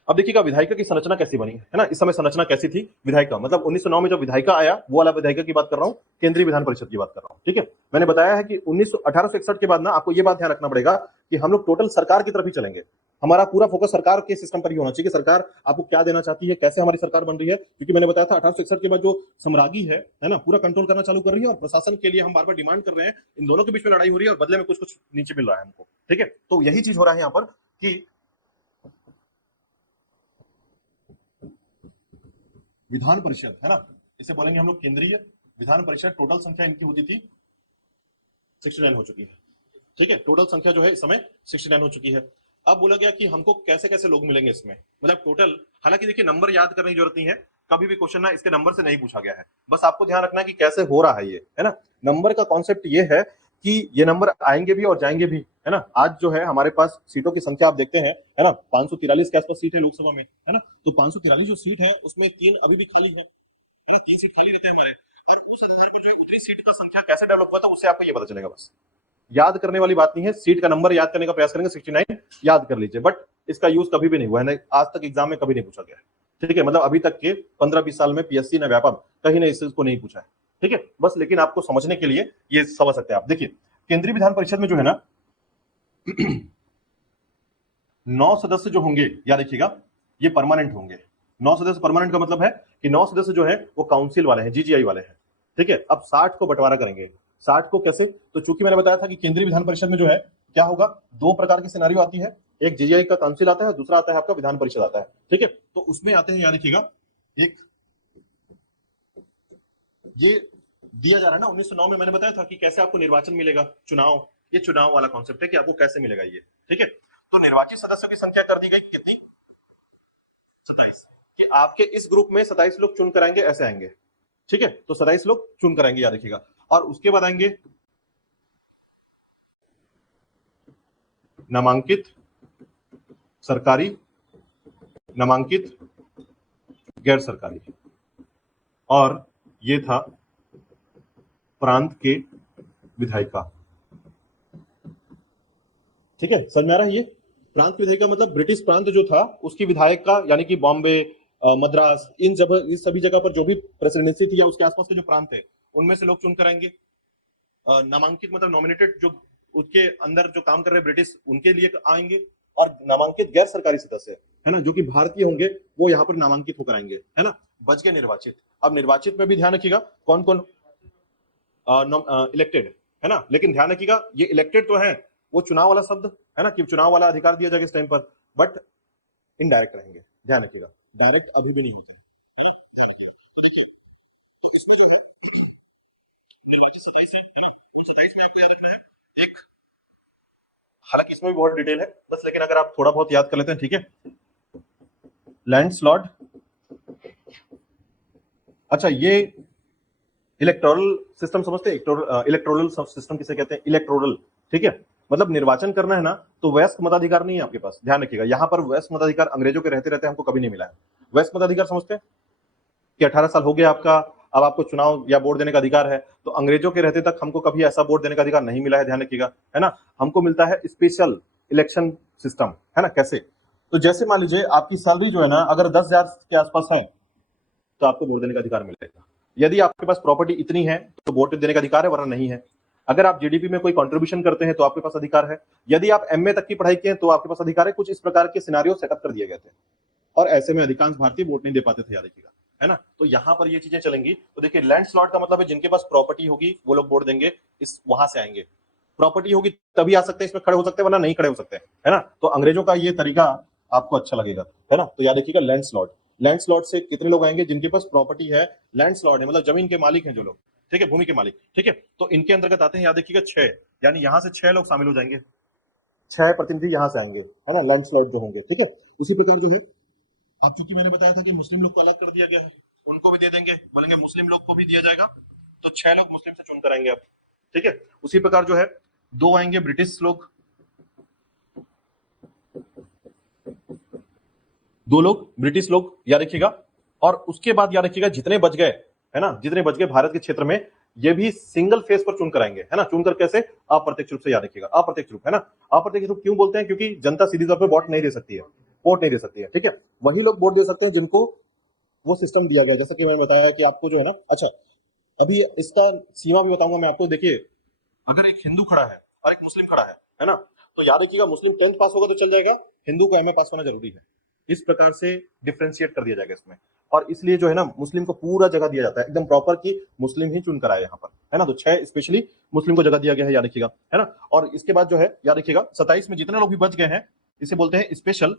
अब देखिएगा विधायिका की संरचना कैसी बनी है ना। इस समय संरचना कैसी थी विधायिका, मतलब 1909 में जब विधायिका आया वो वाला विधायिका की बात कर रहा हूं, केंद्रीय विधान परिषद की बात कर रहा हूं, ठीक है। मैंने बताया है कि 1861 के बाद ना आपको ये बात ध्यान रखना पड़ेगा कि हम लोग टोटल सरकार की तरफ ही चलेंगे। हमारा पूरा फोकस सरकार के सिस्टम पर ही होना चाहिए कि सरकार आपको क्या देना चाहती है, कैसे हमारी सरकार बन रही है। क्योंकि मैंने बताया था 1861 के बाद जो सम्राज्ञी है ना, पूरा कंट्रोल करना चालू कर रही है और प्रशासन के लिए हम बार बार डिमांड कर रहे हैं, इन दोनों के बीच में लड़ाई हो रही है और बदले में कुछ कुछ नीचे मिल रहा है हमको, ठीक है। तो यही चीज हो रहा है यहाँ पर कि विधान परिषद, है ना, इसे बोलेंगे हम लोग केंद्रीय विधान परिषद। टोटल संख्या इनकी होती थी 69 हो चुकी है, ठीक है। टोटल संख्या जो है इस समय 69 हो चुकी है। अब बोला गया कि हमको कैसे कैसे लोग मिलेंगे इसमें, मतलब टोटल, हालांकि देखिए नंबर याद करने की जरूरत नहीं है, कभी भी क्वेश्चन ना इसके नंबर से नहीं पूछा गया है, बस आपको ध्यान रखना है कि कैसे हो रहा है ये, है ना। नंबर का कॉन्सेप्ट ये है कि ये नंबर आएंगे भी और जाएंगे भी, है ना। आज जो है हमारे पास सीटों की संख्या आप देखते हैं, है ना, 543 के आसपास सीट है लोकसभा में, है ना। तो 543 जो सीट है उसमें 3 अभी भी खाली है ना, 3 सीट खाली रहते हैं हमारे। और उस आधार पर जो उतनी सीट का संख्या कैसे डेवलप हुआ था उससे आपको ये पता चलेगा। बस याद करने वाली बात नहीं है, सीट का नंबर याद करने का प्रयास करेंगे, 69 याद कर लीजिए, बट इसका यूज कभी भी नहीं हुआ है, आज तक एग्जाम में कभी नहीं पूछा गया है, ठीक है। मतलब अभी तक के 15-20 साल में पीएससी ने व्यापक कहीं नहीं इसको नहीं पूछा है, ठीक है। बस लेकिन आपको समझने के लिए ये समझ सकते हैं आप। देखिए केंद्रीय विधान परिषद में जो है ना 9 सदस्य जो होंगे, याद रखिएगा, ये परमानेंट होंगे। 9 सदस्य परमानेंट का मतलब है कि 9 सदस्य जो है वो काउंसिल वाले हैं, जीजीआई वाले हैं, ठीक है। अब 60 को बंटवारा करेंगे। 60 को कैसे, तो चूंकि मैंने बताया था कि केंद्रीय विधान परिषद में जो है क्या होगा, 2 प्रकार की सिनेरियो आती है, एक जीजीआई का काउंसिल आता है, दूसरा आता है आपका विधान परिषद आता है, ठीक है। तो उसमें आते हैं, याद रखिएगा, एक ये दिया जा रहा है ना 1909 में, मैंने बताया था कि कैसे आपको निर्वाचन मिलेगा, चुनाव, ये चुनाव वाला कॉन्सेप्ट है कि आपको कैसे मिलेगा ये, ठीक है। तो निर्वाचित सदस्यों की संख्या कर दी गई कितनी, 27, कि आपके इस ग्रुप में 27 लोग चुन कर आएंगे, ऐसे आएंगे, ठीक है। तो 27 लोग चुन कर आएंगे, याद रखिएगा। और उसके बाद आएंगे नामांकित सरकारी, नामांकित गैर सरकारी, और ये था प्रांत के विधायिका, ठीक है। समझ में आ रहा है ये प्रांत की विधायिका मतलब ब्रिटिश प्रांत जो था उसकी विधायक का, यानी कि बॉम्बे, मद्रास, इन सभी जगह पर जो भी प्रेसिडेंसी थी या उसके आसपास के जो प्रांत थे उनमें से लोग चुन कर आएंगे। नामांकित मतलब नॉमिनेटेड, जो उसके अंदर जो काम कर रहे ब्रिटिश उनके लिए आएंगे, और नामांकित गैर सरकारी सदस्य, है ना, जो कि भारतीय होंगे वो यहाँ पर नामांकित होकर आएंगे, है ना। बच गए निर्वाचित। अब निर्वाचित में भी ध्यान रखिएगा कौन कौन इलेक्टेड, है ना, लेकिन ध्यान रखिएगा ये इलेक्टेड तो है, वो चुनाव वाला शब्द है ना, कि चुनाव वाला अधिकार दिया जाएगा इस टाइम पर, बट इनडायरेक्ट रहेंगे, ध्यान रखिएगा, डायरेक्ट अभी भी नहीं होते, तो इसमें जो है निर्वाचित 27 है ना, उन 27 में आपको याद रखना है एक, हालांकि इसमें भी बहुत डिटेल है बस, लेकिन अगर आप थोड़ा बहुत याद कर लेते हैं, ठीक है। लैंडस्लॉट, अच्छा ये इलेक्टोरल सिस्टम समझते हैं, इलेक्टोरल सिस्टम किसे कहते हैं, इलेक्टोरल, ठीक है। मतलब निर्वाचन करना है ना तो वयस्क मताधिकार नहीं है आपके पास, ध्यान रखिएगा, यहाँ पर वयस्क मताधिकार अंग्रेजों के रहते रहते हमको कभी नहीं मिला है। वयस्क मताधिकार समझते हैं कि 18 साल हो गया आपका, अब आपको चुनाव या वोट देने का अधिकार है, तो अंग्रेजों के रहते तक हमको कभी ऐसा वोट देने का अधिकार नहीं मिला है, ध्यान रखिएगा, है ना। हमको मिलता है स्पेशल इलेक्शन सिस्टम, है ना। कैसे? तो जैसे मान लीजिए आपकी सैलरी जो है ना अगर 10,000 के आसपास है तो आपको वोट देने का अधिकार मिलेगा। यदि आपके पास प्रॉपर्टी इतनी है तो वोट देने का अधिकार है, वरना नहीं है। अगर आप जीडीपी में कोई कंट्रीब्यूशन करते हैं तो आपके पास अधिकार है। यदि आप एमए तक की पढ़ाई किए तो आपके पास अधिकार है। कुछ इस प्रकार के सिनेरियो सेटअप कर दिए गए थे और ऐसे में अधिकांश भारतीय वोट नहीं दे पाते थे, याद रखिएगा, है ना। तो यहां पर ये चीजें चलेंगी। तो देखिए लैंड स्लॉट का मतलब है जिनके पास प्रॉपर्टी होगी वो लोग वोट देंगे, इस वहां से आएंगे। प्रॉपर्टी होगी तभी आ सकते हैं, इसमें खड़े हो सकते हैं, वरना नहीं खड़े हो सकते, है ना। तो अंग्रेजों का ये तरीका आपको अच्छा लगेगा, है ना। तो याद रखिएगा लैंड स्लॉट, लैंड स्लॉट से कितने लोग आएंगे? जिनके पास प्रॉपर्टी है, लैंड स्लॉट है मतलब जमीन के मालिक हैं जो लोग, ठीक है, भूमि के मालिक, ठीक है। तो इनके अंतर्गत आते हैं, याद रखिएगा 6, यानी यहां से 6 लोग शामिल हो जाएंगे, 6 प्रतिनिधि यहां से आएंगे, है ना, लैंड स्लॉट जो होंगे, ठीक है। उसी प्रकार जो है आप, चूंकि मैंने बताया था कि मुस्लिम लोग को अलग कर दिया गया है, उनको भी दे देंगे, बोलेंगे मुस्लिम लोग को भी दिया जाएगा, तो 6 लोग मुस्लिम से चुन कर आएंगे आप, ठीक है। उसी प्रकार जो है 2 आएंगे ब्रिटिश लोग, 2 लोग ब्रिटिश लोग, याद रखिएगा। और उसके बाद याद रखिएगा जितने बच गए, है ना, जितने बच गए भारत के क्षेत्र में, ये भी सिंगल फेस पर चुन कर आएंगे, है ना। चुनकर कैसे? अप्रत्यक्ष रूप से, याद रखिएगा अप्रत्यक्ष रूप, है ना। अप्रत्यक्ष रूप क्यों बोलते हैं? क्योंकि जनता सीधी तौर पर वोट नहीं दे सकती है, वोट नहीं दे सकती है, ठीक है। वही लोग वोट दे सकते हैं जिनको वो सिस्टम दिया गया, जैसा कि मैंने बताया कि आपको जो है ना। अच्छा, अभी इसका सीमा भी बताऊंगा मैं आपको। देखिए अगर एक हिंदू खड़ा है और एक मुस्लिम खड़ा है ना, तो याद रखिएगा मुस्लिम 10th पास होगा तो चल जाएगा, हिंदू को एमए पास होना जरूरी है। इस प्रकार से डिफरेंशिएट कर दिया जाएगा इसमें, और इसलिए जो है ना मुस्लिम को पूरा जगह दिया जाता है एकदम प्रॉपर की मुस्लिम ही चुनकर आए यहाँ पर, है ना। तो 6 स्पेशली मुस्लिम को जगह दिया गया है, याद रखिएगा, है ना। और इसके बाद जो है याद रखिएगा 27 में जितने लोग भी बच गए हैं इसे बोलते हैं स्पेशल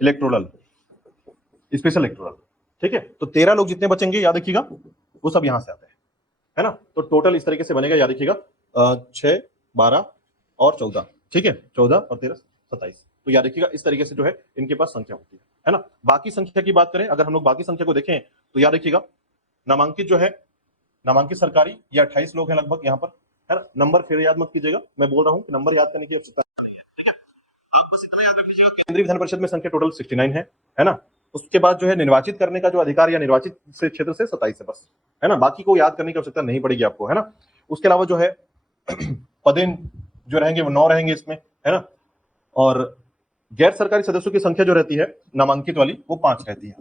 इलेक्टोरल, स्पेशल इलेक्टोरल, ठीक है। तो 13 लोग जितने बचेंगे याद रखिएगा वो सब यहां से आते हैं, है ना। तो टोटल इस तरीके से बनेगा, याद रखिएगा 6, 12 और 14, ठीक है, 14 और 13, 27। तो याद रखिएगा इस तरीके से जो है इनके पास संख्या होती है ना। बाकी संख्या की बात करें, अगर हम लोग बाकी संख्या को देखें तो याद रखिएगा नामांकित जो है, नामांकित सरकारी ये 28 लोग हैं लगभग यहाँ पर, है ना। नंबर फिर याद मत कीजिएगा, मैं बोल रहा हूँ कि नंबर याद करने की आवश्यकता केंद्रीय विधान परिषद में संख्या टोटल 69 है ना। उसके बाद जो है निर्वाचित करने का जो अधिकार या निर्वाचित से क्षेत्र से 27 है बस, है ना। बाकी को याद करने की आवश्यकता नहीं पड़ेगी आपको, है ना। उसके अलावा जो है पदे जो रहेंगे वो 9 रहेंगे इसमें, है ना। और गैर सरकारी सदस्यों की संख्या जो रहती है नामांकित वाली वो 5 रहती है,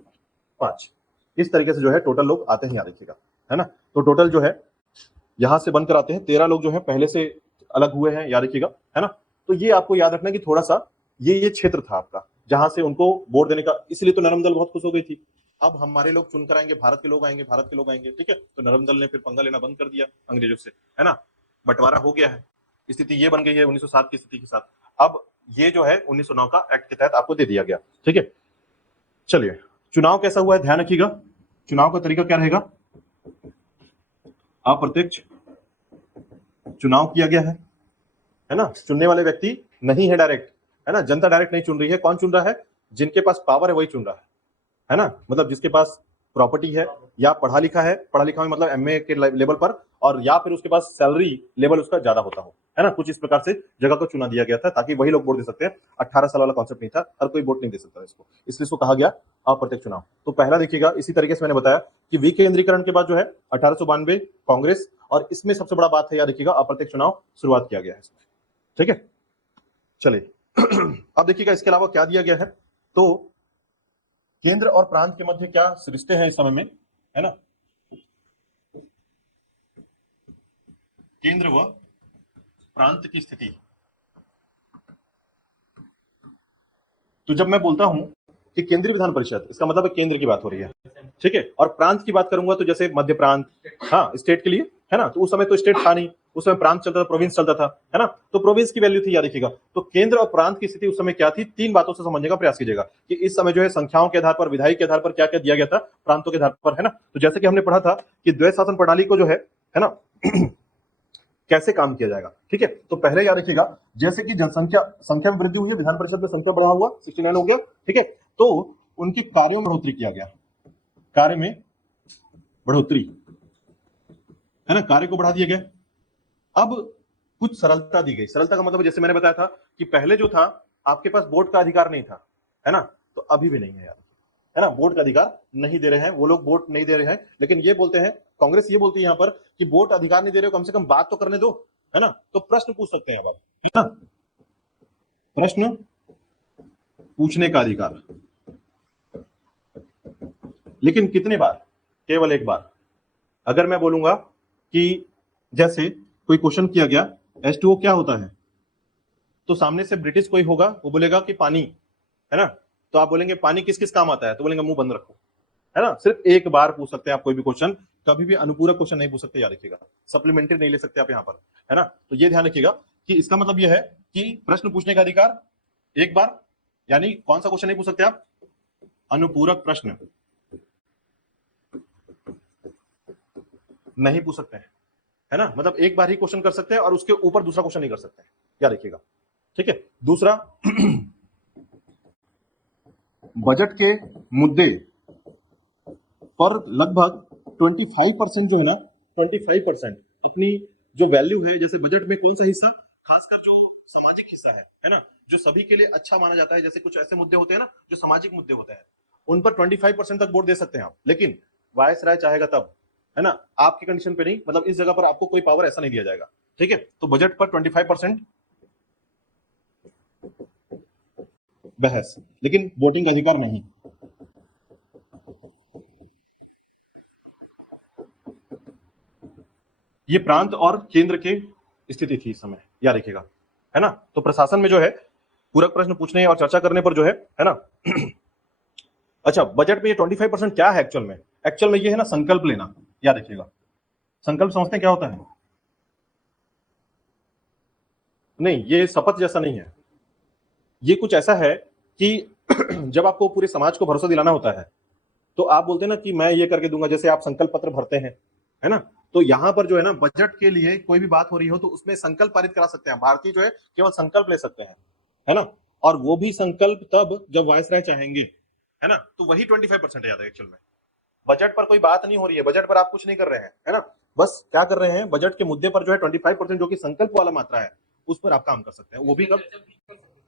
5। इस तरीके से जो है टोटल लोग आते हैं, याद रखिएगा, है ना। तो टोटल जो है यहां से बनकर आते हैं 13 लोग जो है पहले से अलग हुए हैं, याद रखिएगा, है ना। तो ये आपको याद रखना कि थोड़ा सा ये क्षेत्र था आपका जहां से उनको वोट देने का, इसलिए तो नरम दल बहुत खुश हो गई थी। अब हमारे लोग चुनकर आएंगे, भारत के लोग आएंगे, भारत के लोग आएंगे, ठीक है। तो नरम दल ने फिर पंगा लेना बंद कर दिया अंग्रेजों से, है ना। बंटवारा हो गया है, स्थिति ये बन गई है 1907 की स्थिति के साथ। अब ये जो है 1909 का एक्ट के तहत आपको दे दिया गया, ठीक है। चलिए चुनाव कैसा हुआ है ध्यान रखिएगा। चुनाव का तरीका क्या रहेगा? अप्रत्यक्ष चुनाव किया गया है ना। चुनने वाले व्यक्ति नहीं है डायरेक्ट, है ना। जनता डायरेक्ट नहीं चुन रही है। कौन चुन रहा है? जिनके पास पावर है वही चुन रहा है ना। मतलब जिसके पास प्रॉपर्टी है या पढ़ा लिखा है, पढ़ा लिखा में मतलब एमए के लेवल पर, और या फिर उसके पास सैलरी लेवल उसका ज्यादा होता हो, है ना। कुछ इस प्रकार से जगह को चुना दिया गया था ताकि वही लोग वोट दे सकते हैं। 18 साल वाला कॉन्सेप्ट नहीं था, हर कोई वोट नहीं दे सकता इसको, इसलिए इसको कहा गया अप्रत्यक्ष चुनाव। तो पहला देखिएगा इसी तरीके से मैंने बताया कि विकेंद्रीकरण के बाद जो है 1892 कांग्रेस, और इसमें सबसे बड़ा बात है याद रखिएगा अप्रत्यक्ष चुनाव शुरुआत किया गया है इसमें, ठीक है। चलिए अब देखिएगा इसके अलावा क्या दिया गया है। तो केंद्र और प्रांत के मध्य क्या रिश्ते हैं इस समय में, है ना। केंद्र व प्रांत की स्थिति। तो जब मैं बोलता हूं कि केंद्रीय विधान परिषद, इसका मतलब है केंद्र की बात हो रही है, ठीक है। और प्रांत की बात करूंगा तो जैसे मध्य प्रांत, हाँ स्टेट के लिए, है ना। तो उस समय तो स्टेट था नहीं, उस समय प्रांत चलता था, प्रोविंस चलता था, है ना। तो प्रोविंस की वैल्यू थी, याद रखिएगा। तो केंद्र और प्रांत की स्थिति उस समय क्या थी, 3 बातों से समझने का प्रयास कीजिएगा कि इस समय जो है संख्याओं के आधार पर, विधायी के आधार पर क्या क्या दिया गया था प्रांतों के आधार पर, है ना। तो जैसे कि हमने पढ़ा था कि द्वैध शासन प्रणाली को जो है ना कैसे काम किया जाएगा, ठीक है। तो पहले याद रखिएगा जैसे कि संख्या में वृद्धि हुई है, विधान परिषद में संख्या बढ़ा हुआ 69 हो गया, ठीक है। तो उनके कार्यों में बढ़ोतरी किया गया, कार्य में बढ़ोतरी, है ना, कार्य को बढ़ा दिया गया। अब कुछ सरलता दी गई। सरलता का मतलब जैसे मैंने बताया था कि पहले जो था आपके पास वोट का अधिकार नहीं था, है ना? तो अभी भी नहीं है यार, है ना? वोट का अधिकार नहीं दे रहे हैं वो लोग, वोट नहीं दे रहे हैं, लेकिन ये बोलते हैं, कांग्रेस ये बोलती है यहाँ पर कि वोट अधिकार नहीं दे रहे हो, कम से कम बात तो करने दो, है ना? तो प्रश्न पूछ सकते हैं अब, ठीक है ना? प्रश्न पूछने का अधिकार, लेकिन कितने बार? केवल एक बार। अगर मैं बोलूंगा कि जैसे कोई क्वेश्चन किया गया H2O क्या होता है, तो सामने से ब्रिटिश कोई होगा, वो बोलेगा कि पानी, है ना? तो आप बोलेंगे पानी किस किस काम आता है, तो बोलेंगे मुंह बंद रखो, है ना? सिर्फ एक बार पूछ सकते हैं आप कोई भी क्वेश्चन, कभी भी अनुपूरक क्वेश्चन नहीं पूछ सकते, याद रखिएगा। सप्लीमेंट्री नहीं ले सकते आप यहाँ पर, है ना? तो ये ध्यान रखिएगा कि इसका मतलब यह है कि प्रश्न पूछने का अधिकार एक बार, यानी कौन सा क्वेश्चन नहीं पूछ सकते आप? अनुपूरक प्रश्न नहीं पूछ सकते हैं, है ना? मतलब एक बार ही क्वेश्चन कर सकते हैं और उसके ऊपर दूसरा क्वेश्चन नहीं कर सकते, याद रखिएगा, ठीक है? दूसरा, बजट के मुद्दे पर लगभग 25% जो है ना, 25% अपनी जो वैल्यू है, जैसे बजट में कौन सा हिस्सा, खासकर जो सामाजिक हिस्सा है ना, जो सभी के लिए अच्छा माना जाता है, जैसे कुछ ऐसे मुद्दे होते हैं ना जो सामाजिक मुद्दे होते हैं, उन पर 25% तक वोट दे सकते हैं आप, लेकिन वायसराय चाहेगा तब, है ना? आपकी कंडीशन पे नहीं, मतलब इस जगह पर आपको कोई पावर ऐसा नहीं दिया जाएगा, ठीक है? तो बजट पर 25% बहस, लेकिन वोटिंग अधिकार नहीं। ये प्रांत और केंद्र की स्थिति थी इस समय, याद रखिएगा, है ना? तो प्रशासन में जो है पूरक प्रश्न पूछने और चर्चा करने पर जो है ना? अच्छा, बजट में ये 25% क्या है एक्चुअल में? एक्चुअल में ये है ना संकल्प लेना, याद रखिएगा। संकल्प समझते हैं क्या होता है? नहीं, ये शपथ जैसा नहीं है, ये कुछ ऐसा है कि जब आपको पूरे समाज को भरोसा दिलाना होता है, तो आप बोलते हैं ना कि मैं ये करके दूंगा, जैसे आप संकल्प पत्र भरते हैं, है ना? तो यहां पर जो है ना बजट के लिए कोई भी बात हो रही हो तो उसमें संकल्प पारित करा सकते हैं भारतीय, जो है केवल संकल्प ले सकते हैं, है ना? और वो भी संकल्प तब जब वायसराय चाहेंगे, है ना? तो वही 25% याद है एक्चुअल में। बजट पर कोई बात नहीं हो रही है, बजट पर आप कुछ नहीं कर रहे हैं, है ना? बस क्या कर रहे हैं, बजट के मुद्दे पर जो है 25% जो कि संकल्प वाला मात्रा है, उस पर आप काम कर सकते हैं। वो भी कब?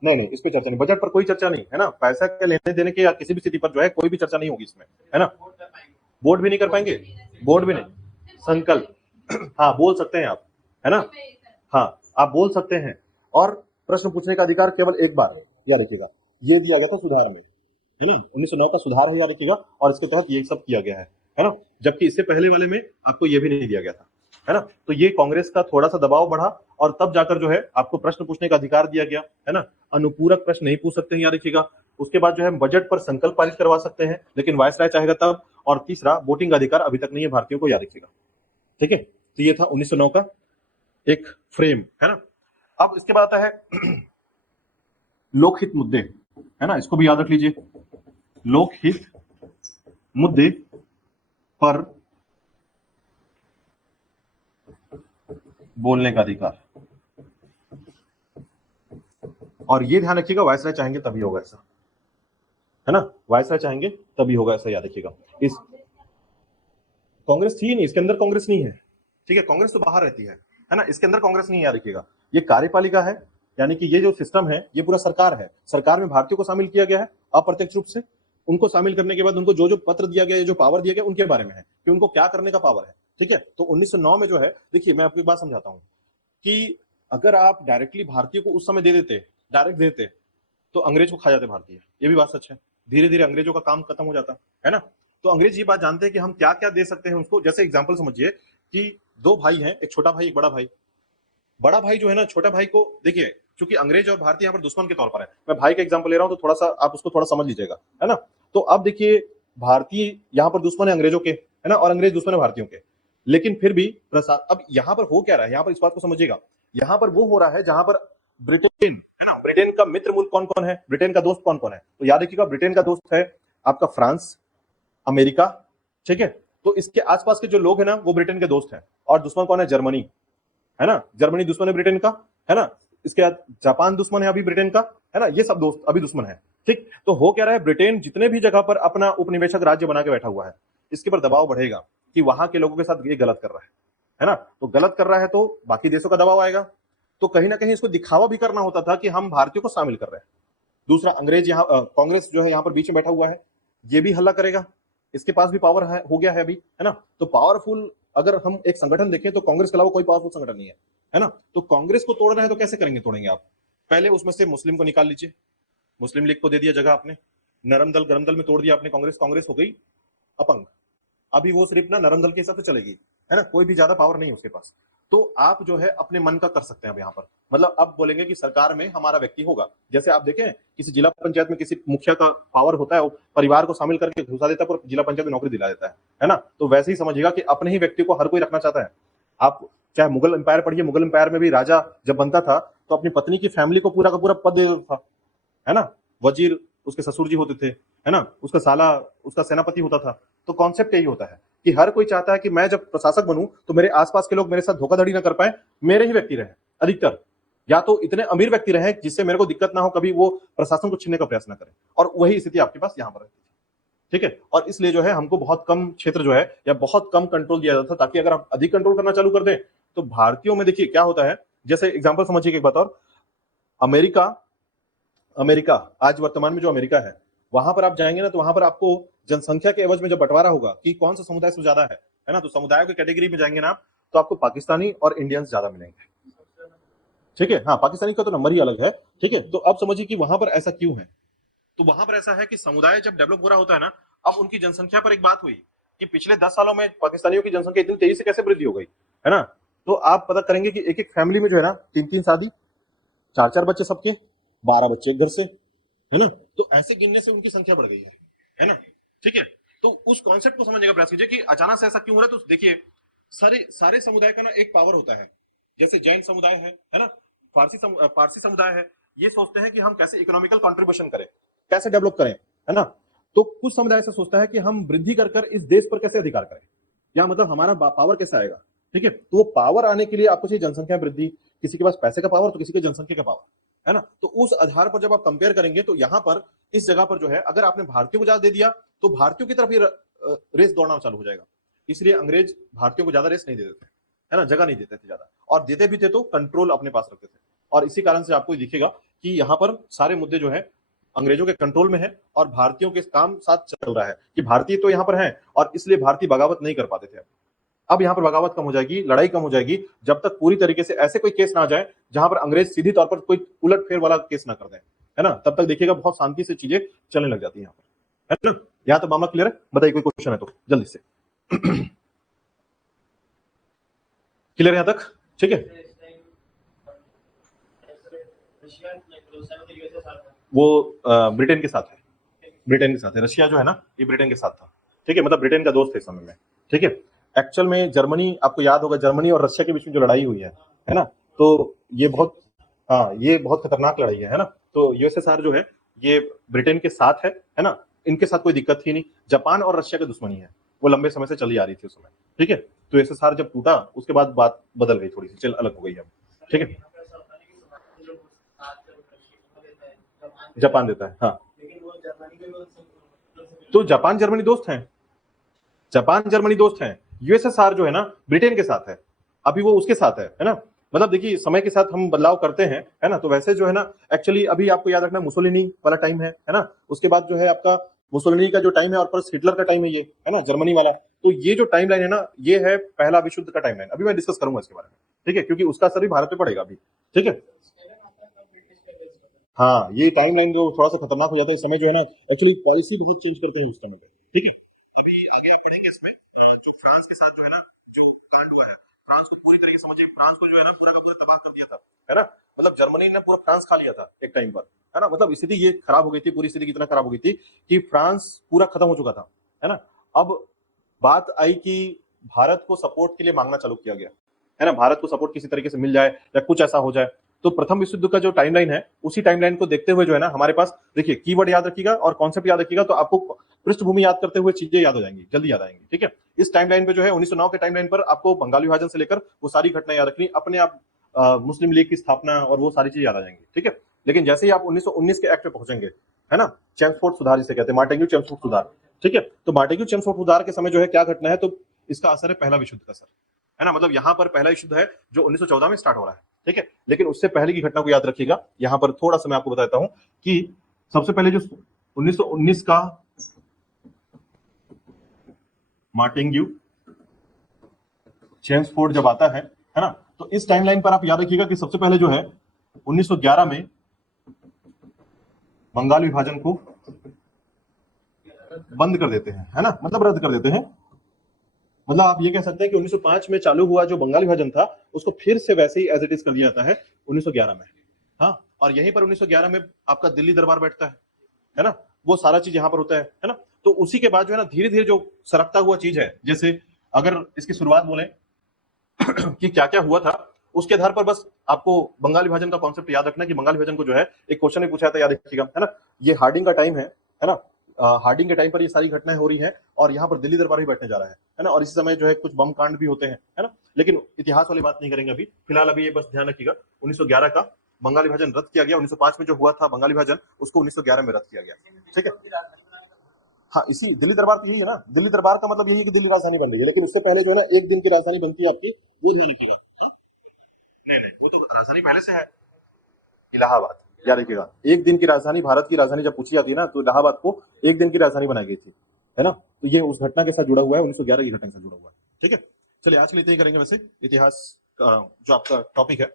नहीं नहीं, इस पे चर्चा नहीं, बजट पर कोई चर्चा नहीं, है ना? पैसा के लेने देने के या किसी भी स्थिति पर जो है कोई भी चर्चा नहीं होगी इसमें, है ना? वोट भी नहीं कर पाएंगे, वोट भी नहीं, संकल्प हाँ बोल सकते हैं आप, है ना? हाँ आप बोल सकते हैं। और प्रश्न पूछने का अधिकार केवल एक बार, याद रखिएगा। ये दिया गया था सुधार में, है ना? 1909 का सुधार है, याद रखिएगा, और इसके तहत ये सब किया गया है ना? जबकि इससे पहले वाले में आपको ये भी नहीं दिया गया था, है ना? तो ये कांग्रेस का थोड़ा सा दबाव बढ़ा और तब जाकर जो है आपको प्रश्न पूछने का अधिकार दिया गया, है ना? अनुपूरक प्रश्न नहीं पूछ सकते हैं, याद रखिएगा। उसके बाद जो है बजट पर संकल्प पारित करवा सकते हैं, लेकिन वायसराय चाहेगा तब। और तीसरा, वोटिंग का अधिकार अभी तक नहीं है भारतीयों को, याद रखिएगा, ठीक है? तो ये था 1909 का एक फ्रेम, है ना? अब इसके बाद आता है लोकहित मुद्दे, है ना? इसको भी याद रख लीजिए, लोकहित मुद्दे पर बोलने का अधिकार। और ये ध्यान रखिएगा, वायसराय चाहेंगे तभी होगा ऐसा, है ना? वायसराय चाहेंगे तभी होगा ऐसा, याद रखिएगा। इस कांग्रेस थी नहीं, इसके अंदर कांग्रेस नहीं है, ठीक है? कांग्रेस तो बाहर रहती है ना? इसके अंदर कांग्रेस नहीं है, याद रखिएगा। ये कार्यपालिका है, यानी कि ये जो सिस्टम है ये पूरा सरकार है। सरकार में भारतीयों को शामिल किया गया है अप्रत्यक्ष रूप से। उनको शामिल करने के बाद उनको जो जो पत्र दिया गया, जो पावर दिया गया, उनके बारे में है कि उनको क्या करने का पावर है, ठीक है? तो 1909 में जो है, देखिए मैं आपको एक बात समझाता हूं कि अगर आप डायरेक्टली भारतीय को उस समय दे देते, डायरेक्ट देते, तो अंग्रेज को खा जाते भारतीय। ये भी बात सच है, धीरे धीरे अंग्रेजों का काम खत्म हो जाता, है ना? तो अंग्रेज ये बात जानते हैं कि हम क्या क्या दे सकते हैं उसको। जैसे एग्जाम्पल समझिए कि दो भाई हैं, एक छोटा भाई एक बड़ा भाई। बड़ा भाई जो है ना, छोटा भाई को देखिए, क्योंकि अंग्रेज और भारतीय यहाँ पर दुश्मन के तौर पर है, मैं भाई का एग्जाम्पल ले रहा हूं तो थोड़ा सा आप उसको थोड़ा समझ लीजिएगा, है ना? तो अब देखिए, भारतीय यहाँ पर दुश्मन है अंग्रेजों के, है ना? और अंग्रेज दुश्मन है भारतीयों के। लेकिन फिर भी प्रसाद, अब यहाँ पर हो क्या रहा है, यहाँ पर इस बात को समझिएगा। यहाँ पर वो हो रहा है जहां पर ब्रिटेन, है ना? ब्रिटेन का मित्र मुल्क कौन कौन है, ब्रिटेन का दोस्त कौन कौन है? तो याद रखिएगा, ब्रिटेन का दोस्त है आपका फ्रांस, अमेरिका, ठीक है? तो इसके आसपास के जो लोग हैं ना, वो ब्रिटेन के दोस्त हैं। और दुश्मन कौन है? जर्मनी, है ना? जर्मनी दुश्मन है ब्रिटेन का, है ना? इसके बाद जापान दुश्मन है अभी ब्रिटेन का, है ना? ये सब दोस्त अभी दुश्मन है, ठीक? तो हो क्या रहा है, ब्रिटेन जितने भी जगह पर अपना उपनिवेशक राज्य बना के बैठा हुआ है, इसके पर दबाव बढ़ेगा कि वहां के लोगों के साथ ये गलत कर रहा है ना? तो गलत कर रहा है तो बाकी देशों का दबाव आएगा। तो कहीं ना कहीं इसको दिखावा भी करना होता था कि हम भारतीयों को शामिल कर रहे हैं, दूसरा अंग्रेज यहाँ कांग्रेस जो है यहाँ पर बीच में बैठा हुआ है, ये भी हल्ला करेगा, इसके पास भी पावर है, हो गया है अभी, है ना। तो पावरफुल अगर हम एक संगठन देखें तो कांग्रेस के अलावा कोई पावरफुल संगठन नहीं है ना। तो कांग्रेस को तोड़ रहे हैं तो कैसे करेंगे, तोड़ेंगे आप, पहले उसमें से मुस्लिम को निकाल लीजिए, मुस्लिम लीग को दे दिया जगह आपने, नरम दल गरम दल में तोड़ दिया आपने कांग्रेस, कांग्रेस हो गई अपंग, अभी वो सिर्फ ना नरम दल के हिसाब से चलेगी, है ना, कोई भी ज्यादा पावर नहीं है उसके पास। तो आप जो है अपने मन का कर सकते हैं अब यहाँ पर, मतलब अब बोलेंगे कि सरकार में हमारा व्यक्ति होगा। जैसे आप देखें किसी जिला पंचायत में किसी मुखिया का पावर होता है, वो परिवार को शामिल करके घुसा देता है और जिला पंचायत में नौकरी दिला देता है ना। तो वैसे ही समझिएगा कि अपने ही व्यक्ति को हर कोई रखना चाहता है। आप चाहे मुगल एम्पायर पढ़िए, मुगल एम्पायर में भी राजा जब बनता था तो अपनी पत्नी की फैमिली को पूरा का पूरा पद दे देता था, है ना, वजीर उसके ससुर जी होते थे, है ना, उसका साला उसका सेनापति होता था। तो कॉन्सेप्ट यही होता है कि हर कोई चाहता है कि मैं जब प्रशासक बनूं तो मेरे आसपास के लोग मेरे साथ धोखाधड़ी ना कर पाए, मेरे ही व्यक्ति रहे अधिकतर, या तो इतने अमीर व्यक्ति रहे जिससे मेरे को दिक्कत ना हो, कभी वो प्रशासन को छीनने का प्रयास ना करें। और वही स्थिति आपके पास यहाँ पर है, ठीक है। और इसलिए जो है हमको बहुत कम क्षेत्र जो है या बहुत कम कंट्रोल दिया जाता था, ताकि अगर हम अधिक कंट्रोल करना चालू कर दें तो भारतीयों में देखिए क्या होता है। जैसे एग्जाम्पल समझिए एक बात और, अमेरिका अमेरिका आज वर्तमान में जो अमेरिका है, वहां पर आप जाएंगे ना तो वहां पर आपको जनसंख्या के एवज में जब बंटवारा होगा कि कौन सा समुदाय से ज्यादा है ना, तो समुदायों की कैटेगरी में जाएंगे ना आप तो आपको पाकिस्तानी और इंडियंस ज्यादा मिलेंगे, ठीक है। हाँ, पाकिस्तानी का तो नंबर ही अलग है, ठीक है। तो अब समझिए कि वहां पर ऐसा क्यों है। तो वहां पर ऐसा है कि समुदाय जब डेवलप हो रहा होता है ना, अब उनकी जनसंख्या पर एक बात हुई कि पिछले 10 सालों में पाकिस्तानियों की जनसंख्या इतनी तेजी से कैसे वृद्धि हो गई, है ना। तो आप पता करेंगे कि एक एक फैमिली में जो है ना 3-3 शादी, 4-4 बच्चे सबके, 12 बच्चे एक घर से, है ना। तो ऐसे गिनने से उनकी संख्या बढ़ गई है ना, ठीक है। तो उस कॉन्सेप्ट को समझने का प्रयास कीजिए कि अचानक से ऐसा क्यों हो रहा है। तो देखिए सारे सारे समुदाय का ना एक पावर होता है। जैसे जैन समुदाय है ना, पारसी समुदाय है, ये सोचते हैं कि हम कैसे इकोनॉमिकल कंट्रीब्यूशन करें, कैसे डेवलप करें, है ना। तो कुछ समुदाय से सोचता है कि हम वृद्धि कर कर इस देश पर कैसे अधिकार करें, या मतलब हमारा पावर कैसे आएगा, ठीक है। तो वो पावर आने के लिए आपको चाहिए जनसंख्या वृद्धि, किसी के पास पैसे का पावर तो किसी के जनसंख्या का पावर, है ना। तो उस आधार पर जब आप कंपेयर करेंगे तो यहाँ पर इस जगह पर जो है अगर आपने भारतीयों को ज्यादा दे दिया तो भारतीयों की तरफ ये रेस दौड़ना चालू हो जाएगा। इसलिए अंग्रेज भारतीयों को ज्यादा रेस नहीं दे देते, है ना, जगह नहीं देते थे ज्यादा, और देते भी थे तो कंट्रोल अपने पास रखते थे। और इसी कारण से आपको दिखेगा कि यहाँ पर सारे मुद्दे जो है अंग्रेजों के कंट्रोल में है और भारतीयों के काम साथ चल रहा है कि भारतीय तो यहाँ पर हैं और इसलिए भारतीय बगावत नहीं कर पाते थे। अब यहाँ पर बगावत कम हो जाएगी, लड़ाई कम हो जाएगी, जब तक पूरी तरीके से ऐसे कोई केस ना आ जाए जहां पर अंग्रेज सीधी तौर पर कोई उलट फेर वाला केस ना कर दें, है ना। तब तक देखिएगा बहुत शांति से चीजें चलने लग जाती है यहाँ पर, है ना। यहाँ तो मामला क्लियर है, बताइए कोई क्वेश्चन है तो जल्दी से। क्लियर है यहाँ तक, ठीक है। वो ब्रिटेन के साथ है, ब्रिटेन के साथ है। रशिया जो है ना ये ब्रिटेन के साथ था, ठीक है, मतलब ब्रिटेन का दोस्त है इस समय में, ठीक है। एक्चुअल में जर्मनी, आपको याद होगा जर्मनी और रशिया के बीच में जो लड़ाई हुई है ना, तो ये बहुत, हाँ ये बहुत खतरनाक लड़ाई है ना। तो यूएसएसआर जो है ये ब्रिटेन के साथ है ना, इनके साथ कोई दिक्कत थी नहीं। जापान और रशिया की दुश्मनी है, वो लंबे समय से चली आ रही थी उस समय, ठीक है। तो यूएसएसआर जब टूटा उसके बाद बात बदल गई, थोड़ी सी चल अलग हो गई अब, ठीक है। जापान देता है, हाँ। तो जापान जर्मनी दोस्त हैं, जापान जर्मनी दोस्त हैं। यूएसएसआर जो है ना ब्रिटेन के साथ है, अभी वो उसके साथ है ना। मतलब देखिए समय के साथ हम बदलाव करते हैं, है ना। तो वैसे जो है ना एक्चुअली अभी आपको याद रखना मुसोलिनी वाला टाइम है ना। उसके बाद जो है आपका मुसोलिनी का जो टाइम है और प्लस हिटलर का टाइम है, ये है ना जर्मनी वाला। तो ये जो टाइम लाइन है ना ये है पहला विश्व युद्ध का टाइम लाइन, अभी मैं डिस्कस करूंगा इसके बारे में, ठीक है, क्योंकि उसका असर भी भारत पे पड़ेगा अभी, ठीक है। हाँ ये टाइम लाइन जो थोड़ा सा खतरनाक हो जाता है इस समय जो है ना, एक्चुअली पॉलिसी बहुत चेंज करते हैं उस समय पे, ठीक है। अभी आगे बढ़ेंगे इसमें, जो फ्रांस के साथ जो है ना जो कांड हुआ है, फ्रांस को पूरी तरीके से समझिए, फ्रांस को जो है ना पूरा का पूरा तबाह कर दिया था, है ना। मतलब जर्मनी ने पूरा फ्रांस खा लिया था एक टाइम पर, है ना। मतलब स्थिति ये खराब हो गई थी, पूरी स्थिति कितना खराब हो गई थी कि फ्रांस पूरा खत्म हो चुका था, है ना। अब बात आई कि भारत को सपोर्ट के लिए मांगना चालू किया गया, है ना, भारत को सपोर्ट किसी तरीके से मिल जाए या कुछ ऐसा हो जाए। तो प्रथम विश्व युद्ध का जो टाइमलाइन है उसी टाइमलाइन को देखते हुए जो है ना हमारे पास देखिए कीवर्ड याद रखिएगा और कॉन्सेप्ट याद रखिएगा, तो आपको पृष्ठभूमि याद करते हुए चीजें याद हो जाएंगी, जल्दी याद आएंगी, ठीक है। इस टाइमलाइन पे जो है 1909 के टाइमलाइन पर आपको बंगाल विभाजन से लेकर वो सारी घटना याद रखनी, अपने आप मुस्लिम लीग की स्थापना और वो सारी चीजें याद आ जाएंगी, ठीक है। लेकिन जैसे ही आप 1919 के एक्ट पे पहुंचेंगे, है ना, चेम्सफोर्ड सुधार जिसे कहते हैं, मार्टेग्यू चेम्सफोर्ड सुधार, ठीक है। तो मार्टेग्यू चेम्सफोर्ड सुधार के समय जो है क्या घटना है, तो इसका असर है पहला विश्व युद्ध का असर, है ना। मतलब यहाँ पर पहला विश्व युद्ध है जो 1914 में स्टार्ट हो रहा है, ठीक है। लेकिन उससे पहले की घटना को याद रखिएगा। यहाँ पर थोड़ा सा मैं आपको बताता हूं कि सबसे पहले जो 1919 का मार्टिंग्यू चेम्सफोर्ड जब आता है ना, तो इस टाइमलाइन पर आप याद रखिएगा कि सबसे पहले जो है 1911 में बंगाल विभाजन को बंद कर देते हैं, है ना, मतलब रद्द कर देते हैं। मतलब आप ये कह सकते हैं कि 1905 में चालू हुआ जो बंगाल विभाजन था उसको फिर से वैसे ही एज इट इज कर दिया जाता है 1911 में। हाँ, और यहीं पर 1911 में आपका दिल्ली दरबार बैठता है ना, वो सारा चीज यहां पर होता है ना। तो उसी के बाद जो है ना धीरे धीरे जो सरकता हुआ चीज है, जैसे अगर इसकी शुरुआत बोले कि क्या क्या हुआ था, उसके आधार पर बस आपको बंगाल विभाजन का कॉन्सेप्ट याद रखना कि बंगाल विभाजन को जो है एक क्वेश्चन में पूछा था, याद रखिएगा, है ना, ये हार्डिंग का टाइम है ना, हार्डिंग के टाइम पर ये सारी घटनाएं हो रही हैं और यहाँ पर दिल्ली दरबार भी बैठने जा रहा है ना, और इस समय जो है कुछ बम कांड भी होते हैं, है ना, लेकिन इतिहास वाली बात नहीं करेंगे अभी फिलहाल। अभी ये बस ध्यान रखिएगा 1911 का बंगाल विभाजन रद्द किया गया, 1905 में जो हुआ था बंगाल विभाजन उसको 1911 में रद्द किया गया, ठीक है। हाँ, इसी दिल्ली दरबार तो यही है ना, दिल्ली दरबार का मतलब यही कि दिल्ली राजधानी बन रही है, लेकिन उससे पहले जो है ना एक दिन की राजधानी बनती है आपकी, वो ध्यान रखिएगा। नहीं नहीं, वो तो राजधानी पहले से है, इलाहाबाद, याद रखिएगा। एक दिन की राजधानी, भारत की राजधानी जब पूछी जाती है ना, तो इलाहाबाद को एक दिन की राजधानी बनाई गई थी, है ना। तो ये उस घटना के साथ जुड़ा हुआ है, 1911 की घटना के साथ जुड़ा हुआ है, ठीक है। चलिए आज के लिए इतना ही करेंगे। वैसे इतिहास का जो आपका टॉपिक है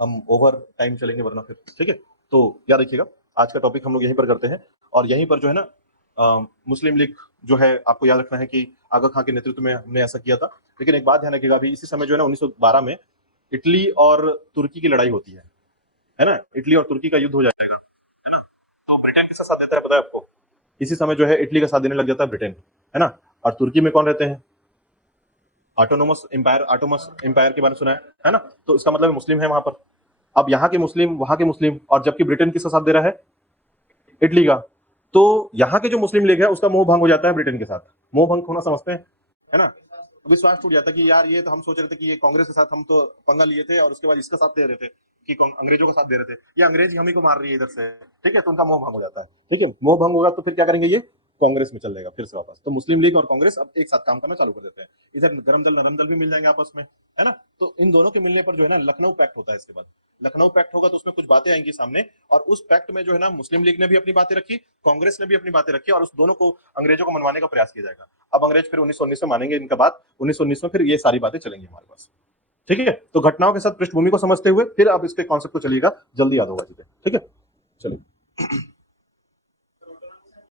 हम ओवर टाइम चलेंगे वरना फिर, ठीक है। तो याद रखिएगा आज का टॉपिक हम लोग यहीं पर करते हैं, और यहीं पर जो है ना मुस्लिम लीग जो है आपको याद रखना है कि आगा खां के नेतृत्व में हमने ऐसा किया था। लेकिन एक बात ध्यान रखिएगा, अभी इसी समय जो है ना 1912 में इटली और तुर्की की लड़ाई होती है ना, इटली और तुर्की का युद्ध हो जाएगा, है ना। तो ब्रिटेन किसका साथ देता है पता है आपको? इसी समय जो है इटली का साथ देने लग जाता है ब्रिटेन, है ना। और तुर्की में कौन रहते हैं? ऑटोनोमस एम्पायर के बारे में सुना है ना, तो इसका मतलब मुस्लिम है वहां पर। अब यहाँ के मुस्लिम, वहां के मुस्लिम, और जबकि ब्रिटेन किसका साथ दे रहा है? इटली का। तो यहाँ के जो मुस्लिम लीग है उसका मोह भंग हो जाता है ब्रिटेन के साथ। मोह भंग होना समझते हैं, है ना। विश्वास टूट जाता है कि यार ये तो हम सोच रहे थे कि ये कांग्रेस के साथ हम तो पंगा लिए थे और उसके बाद इसका साथ दे रहे थे कि अंग्रेजों का साथ दे रहे थे, ये अंग्रेज हम ही को मार रही है इधर से, ठीक है। तो उनका मोह भंग हो जाता है, ठीक है। मोह भंग होगा तो फिर क्या करेंगे, ये कांग्रेस में चल जाएगा फिर से वापस। तो मुस्लिम लीग और कांग्रेस अब एक साथ काम करना चालू कर देते हैं, इधर गरम दल नरम दल भी मिल जाएंगे आपस में, है ना। तो इन दोनों के मिलने पर जो है ना लखनऊ पैक्ट होता है। इसके बाद लखनऊ पैक्ट होगा तो उसमें कुछ बातें आएंगी सामने, और उस पैक्ट में जो है ना मुस्लिम लीग ने भी अपनी बातें रखी, कांग्रेस ने भी अपनी बातें रखी, और उस दोनों को अंग्रेजों को मनवाने का प्रयास किया जाएगा। अब अंग्रेज फिर 1919 में मानेंगे, इनका बात 1919 में फिर ये सारी बातें चलेंगी हमारे पास, ठीक है। तो घटनाओं के साथ पृष्ठभूमि को समझते हुए फिर अब इसके कॉन्सेप्ट को चलिएगा, जल्दी याद होगा चीजें, ठीक है। चलिए